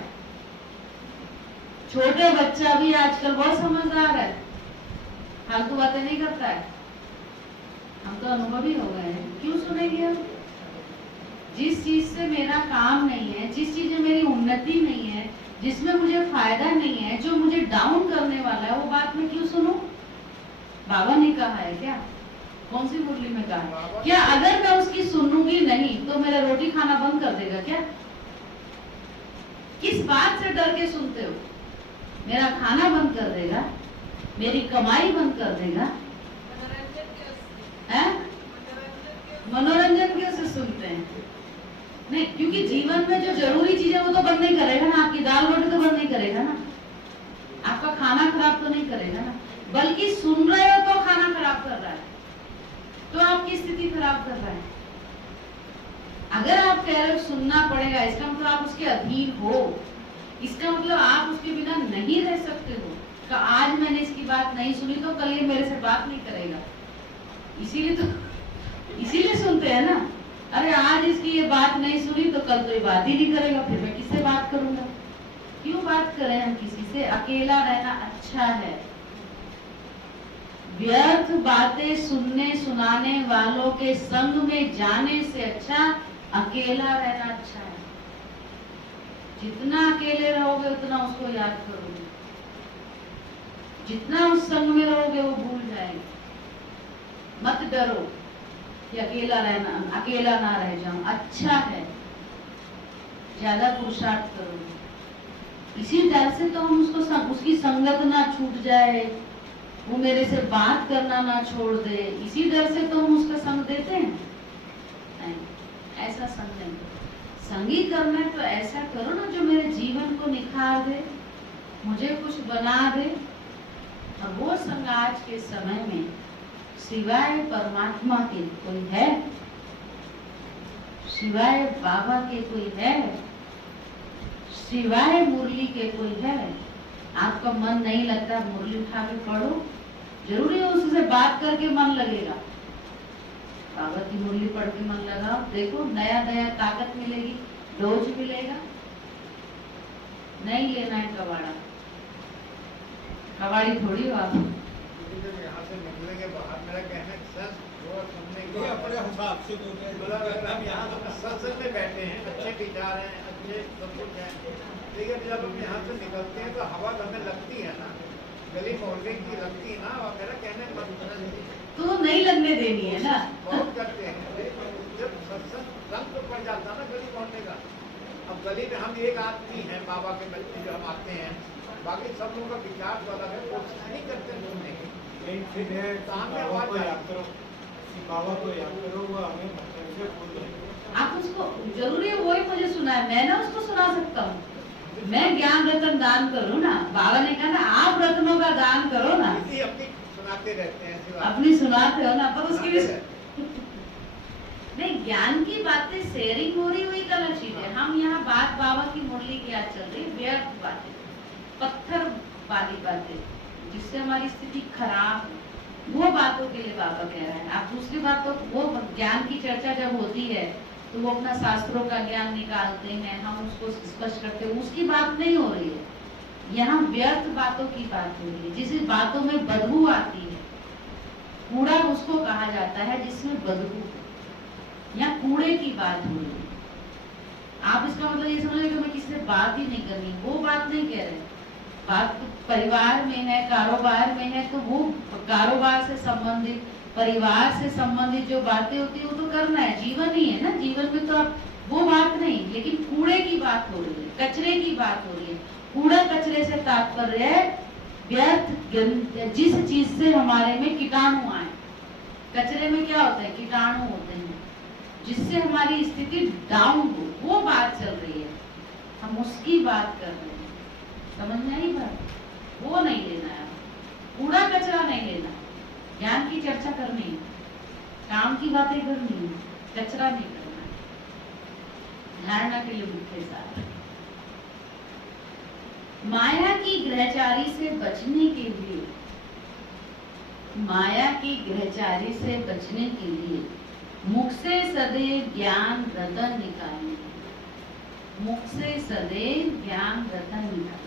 छोटे बच्चा भी आजकल बहुत समझदार है, फालतू बातें नहीं करता है। हम तो अनुभवी हो गए हैं। क्यों सुनेंगे हम? जिस चीज से मेरा काम नहीं है, जिस चीज में मेरी उन्नति नहीं है, जिसमें मुझे फायदा नहीं है, जो मुझे डाउन करने वाला है, वो बात मैं क्यों सुनूं? बाबा ने कहा है क्या? कौन सी मुरली में कहा है? क्या अगर मैं उसकी सुनूंगी नहीं तो मेरा रोटी खाना बंद कर देगा क्या? किस बात से डर के सुनते हो? मेरा खाना बंद कर देगा, मेरी कमाई बंद कर देगा, है? मनोरंजन कैसे सुनते हैं? नहीं, क्योंकि जीवन में जो जरूरी चीजें वो तो बंद नहीं करेगा ना। आपकी दाल रोटी तो बंद नहीं करेगा ना, आपका खाना खराब तो नहीं करेगा ना, बल्कि सुन रहे हो तो खाना खराब कर रहा है, तो आपकी स्थिति खराब कर रहा है। अगर आप कह रहे हो सुनना पड़ेगा, इसका मतलब आप उसके अधीन हो, इसका मतलब आप उसके बिना नहीं रह सकते हो। तो आज मैंने इसकी बात नहीं सुनी तो कल ये मेरे से बात नहीं करेगा, इसीलिए सुनते हैं ना। अरे आज इसकी ये बात नहीं सुनी तो कल तो ये बात ही नहीं करेगा, फिर मैं किससे बात करूंगा? क्यों बात करें हम किसी से? अकेला रहना अच्छा है। व्यर्थ बातें सुनने सुनाने वालों के संग में जाने से अच्छा अकेला रहना अच्छा है। जितना अकेले रहोगे उतना उसको याद करोगे, जितना उस संग में रहोगे वो भूल जाएंगे। मत डरो कि अकेला रहना, अकेला ना रह जाऊं, अच्छा है, ज्यादा पुरुषार्थ करो। इसी डर से तो हम उसको उसकी संगत ना छूट जाए, वो मेरे से बात करना ना छोड़ दे, इसी डर से तो हम उसका संग देते हैं। नहीं, ऐसा संग नहीं। संगीत करना है तो ऐसा करो ना जो मेरे जीवन को निखार दे, मुझे कुछ बना दे। और वो संग आज के समय में सिवाय परमात्मा के कोई है? सिवाय बाबा के कोई है? सिवाय मुरली के कोई है? आपका मन नहीं लगता, मुरली उठा के पढ़ो, जरूरी है उससे बात करके मन लगेगा। बाबा की मुरली पढ़ के मन लगाओ, देखो नया नया ताकत मिलेगी, डोज मिलेगा। नहीं लेना है कबाड़ा, कबाड़ी थोड़ी हो आप। यहाँ से निकलेंगे बाहर, मेरा कहना है सर वो सुनने के अपने हिसाब से हम यहाँ तो सत्संग में बैठे हैं, अच्छे विचार हैं, अच्छे सब कुछ है, लेकिन जब हम यहाँ से निकलते हैं तो हवा हमें लगती है ना, गली मोहल्ले की लगती है ना, और मेरा कहने मतलब तो नहीं लगने देनी है ना। बहुत करते हैं। जब सत्संग रंग तो पड़ जाता ना गली मोहल्ले का। अब गली में हम एक आदमी हैं, बाबा के बच्चे जो हम आते हैं, बाकी सब लोगों का विचार तो अलग है, कोशिश नहीं करते सुनने की। फिर सामने बाबा आवाज को याद करो, बाबा को याद करो, वो हमें भटक से बोल रहे हैं। आप उसको जरूरी है वही मुझे सुनाए, मैं ना उसको सुना सकता हूँ। मैं ज्ञान रत्न दान करूँ ना, बाबा ने कहा ना आप रत्नों का दान करो ना, अपनी सुनाते रहते हैं ऐसी बात। अपनी सुनाते हो ना, पर उसकी भी सुनाते नहीं, ज्ञान की बातें शेयरिंग हो रही हुई गलत चीज है। हम यहाँ बात बाबा की मुरली की आज चल रही, व्यर्थ बातें, पत्थर वाली बातें जिससे हमारी स्थिति खराब है, वो बातों के लिए बाबा कह रहे हैं। आप दूसरी बात तो वो ज्ञान की चर्चा जब होती है तो वो अपना शास्त्रों का ज्ञान निकालते हैं, हम उसको स्पष्ट करते हैं, उसकी बात नहीं हो रही है। यहाँ व्यर्थ बातों की बात हो रही है, जिस बातों में बदबू आती है। कूड़ा उसको कहा जाता है जिसमें बदबू है, या कूड़े की बात हो रही है। आप इसका मतलब ये समझ कि मैं किसी से बात ही नहीं करनी, वो बात नहीं कह रहे। बात परिवार में है, कारोबार में है, तो वो कारोबार से संबंधित, परिवार से संबंधित जो बातें होती है वो तो करना है, जीवन ही है ना, जीवन में तो आप वो बात नहीं, लेकिन कूड़े की बात हो रही है, कचरे की बात हो रही है। कूड़ा कचरे से तात्पर्य है व्यर्थ, जिस चीज से हमारे में कीटाणु आए। कचरे में क्या होता है, कीटाणु होते हैं, जिससे हमारी स्थिति डाउन हो, वो बात चल रही है, हम उसकी बात कर रहे हैं। समझ में आई बात? वो नहीं लेना है, कूड़ा कचरा नहीं लेना, ज्ञान की चर्चा करनी है, काम की बातें करनी है, कचरा नहीं करना है। धारणा के लिए मुख्य सार, माया की ग्रहचारी से बचने के लिए, माया की ग्रहचारी से बचने के लिए मुख से सदैव ज्ञान रतन निकालने, मुख से सदैव ज्ञान रतन निकालने,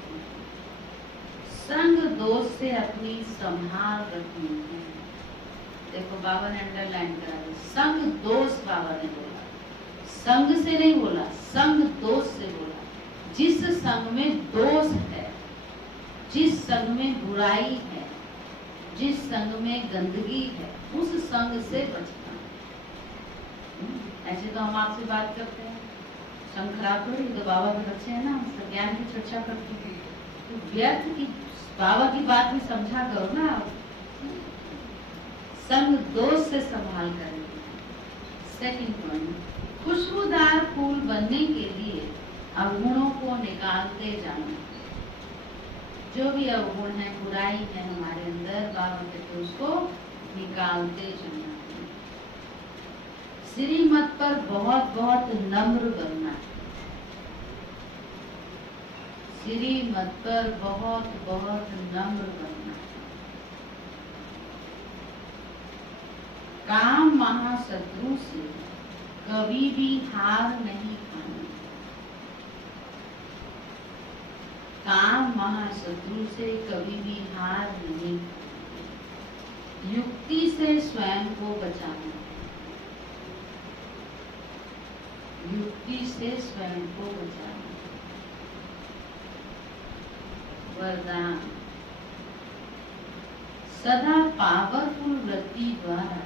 संग दोष से अपनी संभाल रखनी है। देखो बाबा ने अंडरलाइन करा दिया, संग दोष बाबा ने बोला, संग से नहीं बोला, संग दोष से बोला। जिस संग में दोष है, जिस संग में बुराई है, जिस संग में गंदगी है, उस संग से बचना। ऐसे तो हम आपसे बात करते हैं, संग खराब हो रही तो बाबा के बच्चे हैं ना, हम ज्ञान की चर्चा करते हैं, तो व्यर्थ की बाबा की बात में समझा करो ना। संग दोष से संभाल कर। सेकंड पॉइंट, खुशबूदार फूल बनने के लिए अवगुणों को निकालते जाना। जो भी अवगुण है, बुराई है हमारे अंदर, बाबा कहते उसको निकालते जाना। श्रीमत पर बहुत बहुत नम्र बनना, श्रीमत पर बहुत बहुत नम्र बनना। काम महाशत्रु से कभी भी हार नहीं खाना, काम महाशत्रु से कभी भी हार नहीं खाना। युक्ति से स्वयं को बचाना, युक्ति से स्वयं को बचाना। वरदान, सदा पावरफुल वृत्ति द्वारा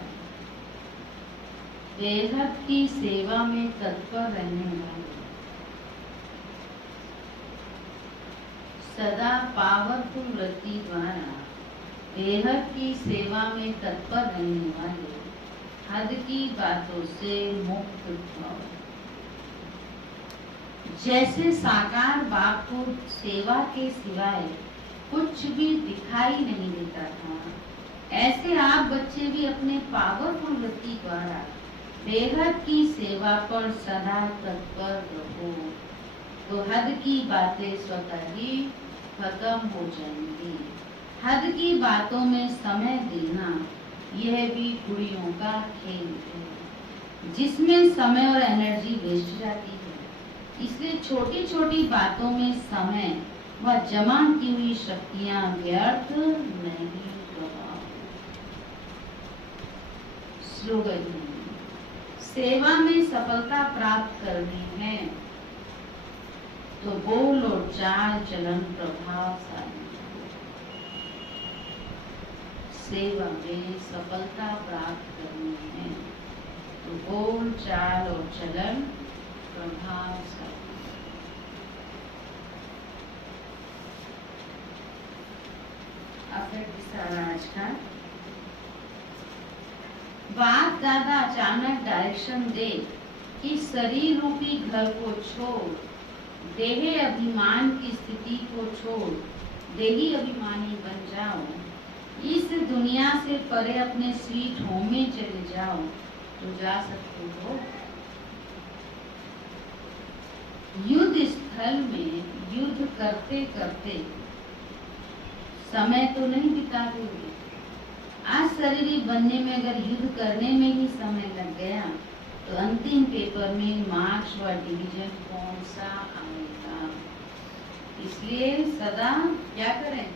बेहद की सेवा में तत्पर रहने वाले, सदा पावरफुल वृत्ति द्वारा बेहद की सेवा में तत्पर रहने वाले, हद की बातों से मुक्त भव। जैसे साकार बाप को सेवा के सिवाय कुछ भी दिखाई नहीं देता था, ऐसे आप बच्चे भी अपने पावरफुल वृत्ति द्वारा बेहद की सेवा पर सदा तत्पर रहो, तो हद की बातें स्वतः ही खत्म हो जाएंगी। हद की बातों में समय देना, यह भी कुड़ियों का खेल है, जिसमें समय और एनर्जी वेस्ट जाती है। इसलिए छोटी छोटी बातों में समय व जमा की हुई शक्तियां व्यर्थ नहीं गवाओ। स्लोगन, सेवा में सफलता प्राप्त करनी है तो बोल और चाल चलन प्रभावशाली। सेवा में सफलता प्राप्त करनी है तो बोल चाल और चलन प्रभावशाली। आज का बाप दादा अचानक डायरेक्शन दे कि शरीर रूपी घर को छोड़, देह अभिमान की स्थिति को छोड़ देही अभिमानी बन जाओ, इस दुनिया से परे अपने स्वीट होम में चले जाओ तो जा सकते हो। युद्ध स्थल में युद्ध करते करते समय तो नहीं बिता दोगे। आज शरीरी बनने में अगर युद्ध करने में ही समय लग गया तो अंतिम पेपर में मार्क्स व डिवीजन कौन सा आएगा। इसलिए सदा क्या करें,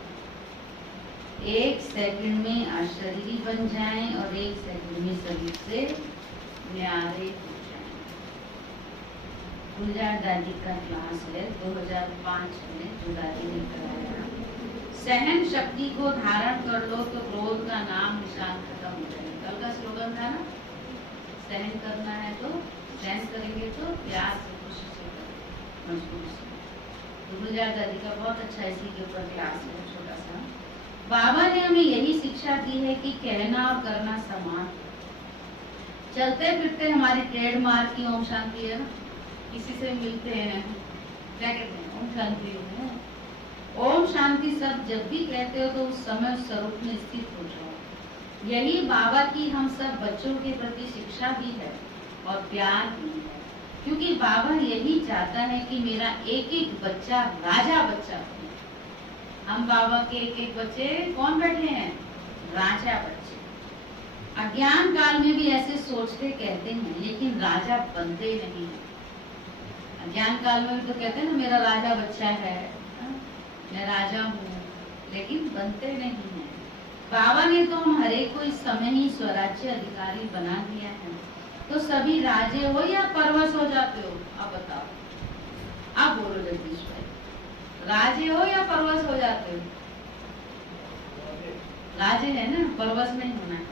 1 सेकंड में अशरीरी बन जाएं और 1 सेकंड में शरीर से न्यारे हो जाएं। गुलजार दादी का क्लास है, 2005 में जुलाई में कराया। सहन शक्ति को धारण कर लो तो क्रोध का नाम निशान खत्म हो जाएगा। कल का स्लोगन था ना, सहन करना है तो सहन करेंगे तो प्यार से खुशी से करें, मजबूरी से। तो गुलजार दादी का बहुत अच्छा इसी के ऊपर क्लास है, छोटा सा। बाबा ने हमें यही शिक्षा दी है कि कहना और करना समान। चलते फिरते हमारी ट्रेडमार्क की ओम शांति है ना, किसी से मिलते हैं क्या कहते हैं, ओम शांति है। ओम शांति सब जब भी कहते हो तो उस समय उस स्वरूप में स्थित हो जाओ। यही बाबा की हम सब बच्चों के प्रति शिक्षा भी है और प्यार भी है, क्योंकि बाबा यही चाहता है कि मेरा एक एक बच्चा राजा बच्चा बने। हम बाबा के एक एक बच्चे कौन बैठे हैं, राजा बच्चे। अज्ञान काल में भी ऐसे सोचते कहते हैं लेकिन राजा बनते नहीं है। अज्ञान काल में भी तो कहते हैं ना, मेरा राजा बच्चा है, मैं राजा हूँ, लेकिन बनते नहीं है। बाबा ने तो हम हरे को इस समय ही स्वराज्य अधिकारी बना दिया है, तो सभी राजे हो या परवश हो जाते हो, आप बताओ। आप बोलो जगदीश भाई, राजे हो या परवश हो जाते हो? राजे है ना, परवश नहीं होना है,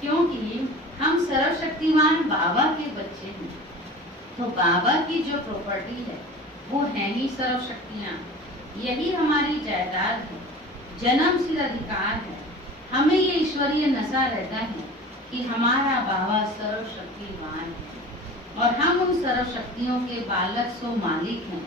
क्योंकि हम सर्वशक्तिमान बाबा के बच्चे हैं। तो बाबा की जो प्रॉपर्टी है वो है ही सर्वशक्तियाँ। यही हमारी जायदाद है, जन्मसिद्ध अधिकार है। हमें ये ईश्वरीय नशा रहता है कि हमारा बाबा सर्वशक्तिवान है और हम उन सर्वशक्तियों के बालक सो मालिक हैं।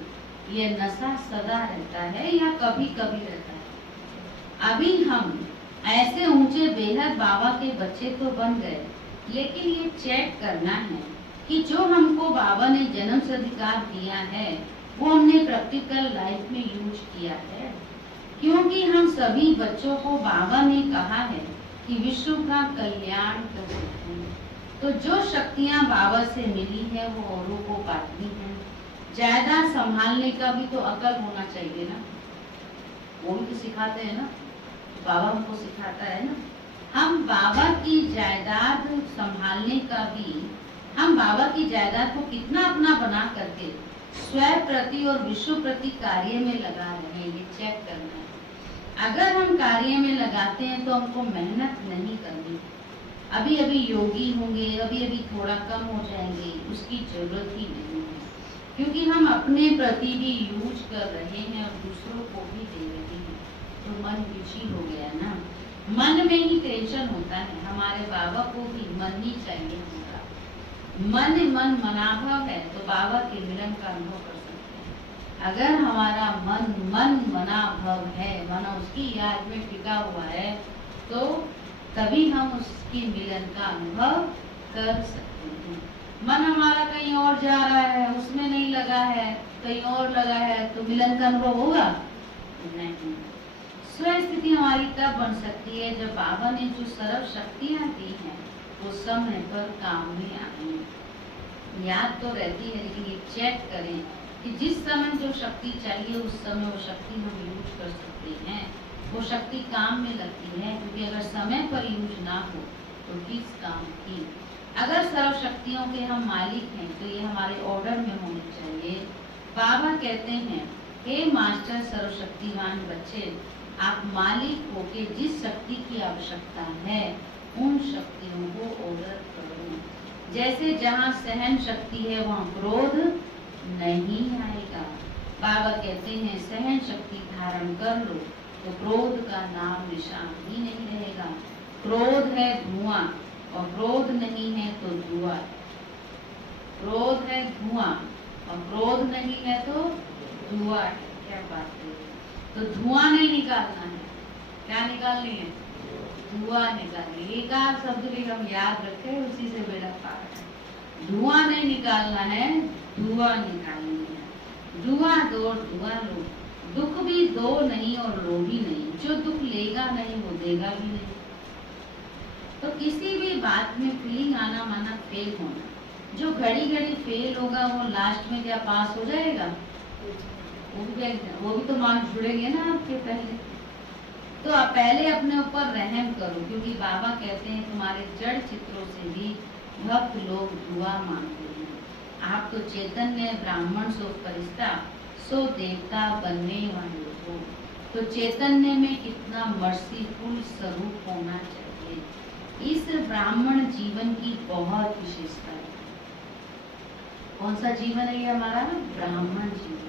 ये नशा सदा रहता है या कभी कभी रहता है। अभी हम ऐसे ऊंचे बेहद बाबा के बच्चे तो बन गए, लेकिन ये चेक करना है कि जो हमको बाबा ने जन्म से अधिकार दिया है वो हमने प्रैक्टिकल लाइफ में यूज किया है। क्योंकि हम सभी बच्चों को बाबा ने कहा है कि विश्व का कल्याण कर सकते हैं। तो जो शक्तियाँ बाबा से मिली है वो औरों को बांटनी है। जायदाद संभालने का भी तो अकल होना चाहिए ना, वो भी तो सिखाते हैं ना, बाबा हमको सिखाता है ना। हम बाबा की जायदाद संभालने का भी, हम बाबा की जायदाद को कितना अपना बना करके स्वयं प्रति और विश्व प्रति कार्य में लगा रहे हैं, ये चेक करना है। अगर हम कार्य में लगाते हैं तो हमको मेहनत नहीं करनी। अभी अभी योगी होंगे, अभी अभी थोड़ा कम हो जाएंगे, उसकी जरूरत ही नहीं है, क्योंकि हम अपने प्रति भी यूज कर रहे हैं और दूसरों को भी दे रहे हैं। तो मन बिजी हो गया ना, मन में ही टेंशन होता है। हमारे बाबा को भी मन ही चाहिए होगा। मन मन मनाभव है तो बाबा के मिलन का अनुभव कर सकते हैं। अगर हमारा मन मन मनाभव है, माना उसकी याद में टिका हुआ है, तो तभी हम उसकी मिलन का अनुभव कर सकते हैं। मन हमारा कहीं और जा रहा है, उसमें नहीं लगा है, कहीं और लगा है, तो मिलन का अनुभव होगा नहीं। स्व स्थिति हमारी तब बन सकती है जब बाबा ने जो सर्व शक्तियाँ दी हैं वो समय पर काम में आए। याद तो रहती है, लेकिन ये चेक करें कि जिस समय जो शक्ति चाहिए उस समय वो शक्ति हम यूज कर सकते हैं, वो शक्ति काम में लगती है। क्योंकि अगर समय पर यूज ना हो तो किस काम की। अगर सर्व शक्तियों के हम मालिक हैं तो ये हमारे ऑर्डर में होने चाहिए। बाबा कहते हैं, हे मास्टर सर्वशक्तिवान बच्चे, आप मालिक होके जिस शक्ति की आवश्यकता है उन शक्तियों को ऑर्डर करो। जैसे जहाँ सहन शक्ति है वहाँ क्रोध नहीं आएगा। बाबा कहते हैं सहन शक्ति धारण कर लो तो क्रोध का नाम निशान ही नहीं रहेगा। क्रोध है धुआं और क्रोध नहीं है तो धुआं। क्रोध है धुआं, और क्रोध नहीं है तो धुआं है। क्या बात है। तो धुआं नहीं निकालना है, क्या निकालनी है? धुआं निकालनी। एक आध शब्द भी हम याद रखें, उसी से बेड़ा पार है। धुआं नहीं निकालना है, धुआं निकालनी है। धुआं दो धुआं लो, दुख भी दो नहीं और लो भी नहीं। जो दुख लेगा नहीं वो देगा भी नहीं। तो किसी भी बात में फीलिंग आना माना फेल होना। जो घड़ी घड़ी फेल होगा वो लास्ट में क्या पास हो जाएगा? वो भी तो मार्क्स जुड़ेंगे ना आपके पहले। तो आप पहले अपने ऊपर रहम करो, क्योंकि बाबा कहते हैं तुम्हारे जड़ चित्रों से भी भक्त लोग दुआ मांगते हैं। आप तो चैतन्य ब्राह्मण सो फरिश्ता सो देवता बनने वाले हो। तो चैतन्य में कितना मर्सीफुल स्वरूप होना चाहिए। इस ब्राह्मण जीवन की बहुत विशेषता है। कौन सा जीवन है ये हमारा? ब्राह्मण जीवन।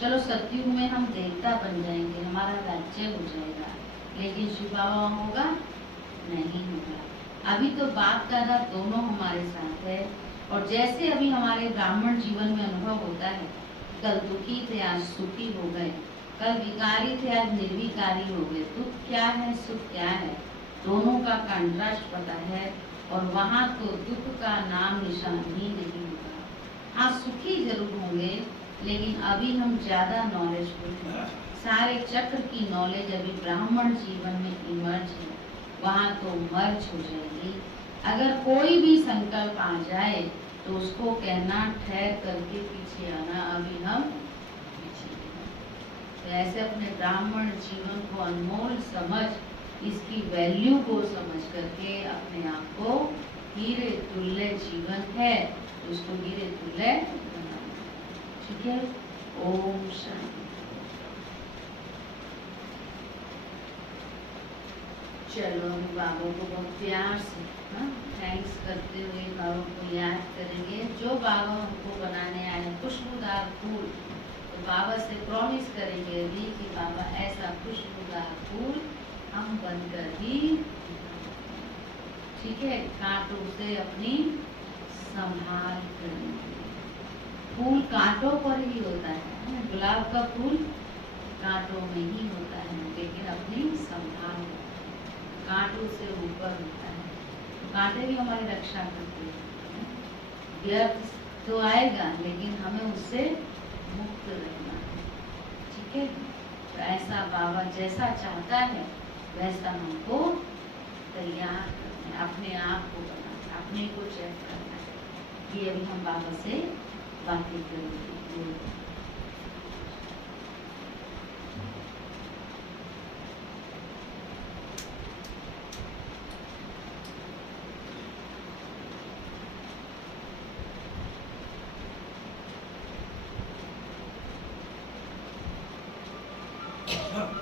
चलो सतयुग में हम देवता बन जाएंगे, हमारा राज्य हो जाएगा, लेकिन शिव बाबा होगा नहीं होगा। अभी तो बाप दादा दोनों हमारे साथ है। और जैसे अभी हमारे ब्राह्मण जीवन में अनुभव होता है, कल दुखी थे आज सुखी हो गए, कल विकारी थे आज निर्विकारी हो गए। दुख क्या है सुख क्या है, दोनों का कंट्रास्ट पता है। और वहाँ तो दुख का नाम निशान ही नहीं होगा। हाँ सुखी जरूर होंगे, लेकिन अभी हम ज्यादा नॉलेजफुल हैं। सारे चक्र की नॉलेज अभी ब्राह्मण जीवन में इमर्ज है, वहाँ तो मर्ज हो जाएगी। अगर कोई भी संकल्प आ जाए तो उसको कहना ठहर करके पीछे आना, अभी हम पीछे हैं। तो ऐसे अपने ब्राह्मण जीवन को अनमोल समझ, इसकी वैल्यू को समझ करके अपने आप को हीरे तुल्य जीवन है उसको हीरे तुल्य बनाना। ठीक है। ओम शांति। चलो अभी बाबा को बहुत प्यार से थैंक्स करते हुए बाबा को याद करेंगे। जो बाबा हमको बनाने आए खुशबूदार फूल, तो बाबा से प्रॉमिस करेंगे अभी कि बाबा ऐसा खुशबूदार फूल हम बनकर ही, ठीक है, कांटों से अपनी संभाल करेंगे। फूल कांटों पर ही होता है, गुलाब का फूल कांटों में ही होता है, लेकिन अपनी संभाल कांटों से ऊपर होता है। कांटे भी हमारी रक्षा करते हैं। व्यर्थ तो आएगा, लेकिन हमें उससे मुक्त रहना है। ठीक है। तो ऐसा बाबा जैसा चाहता है वैसा हमको तैयार करना है, अपने आप को बनाना, अपने को चेक करना है। ये अभी हम बाबा से बातें करेंगे। हाँ।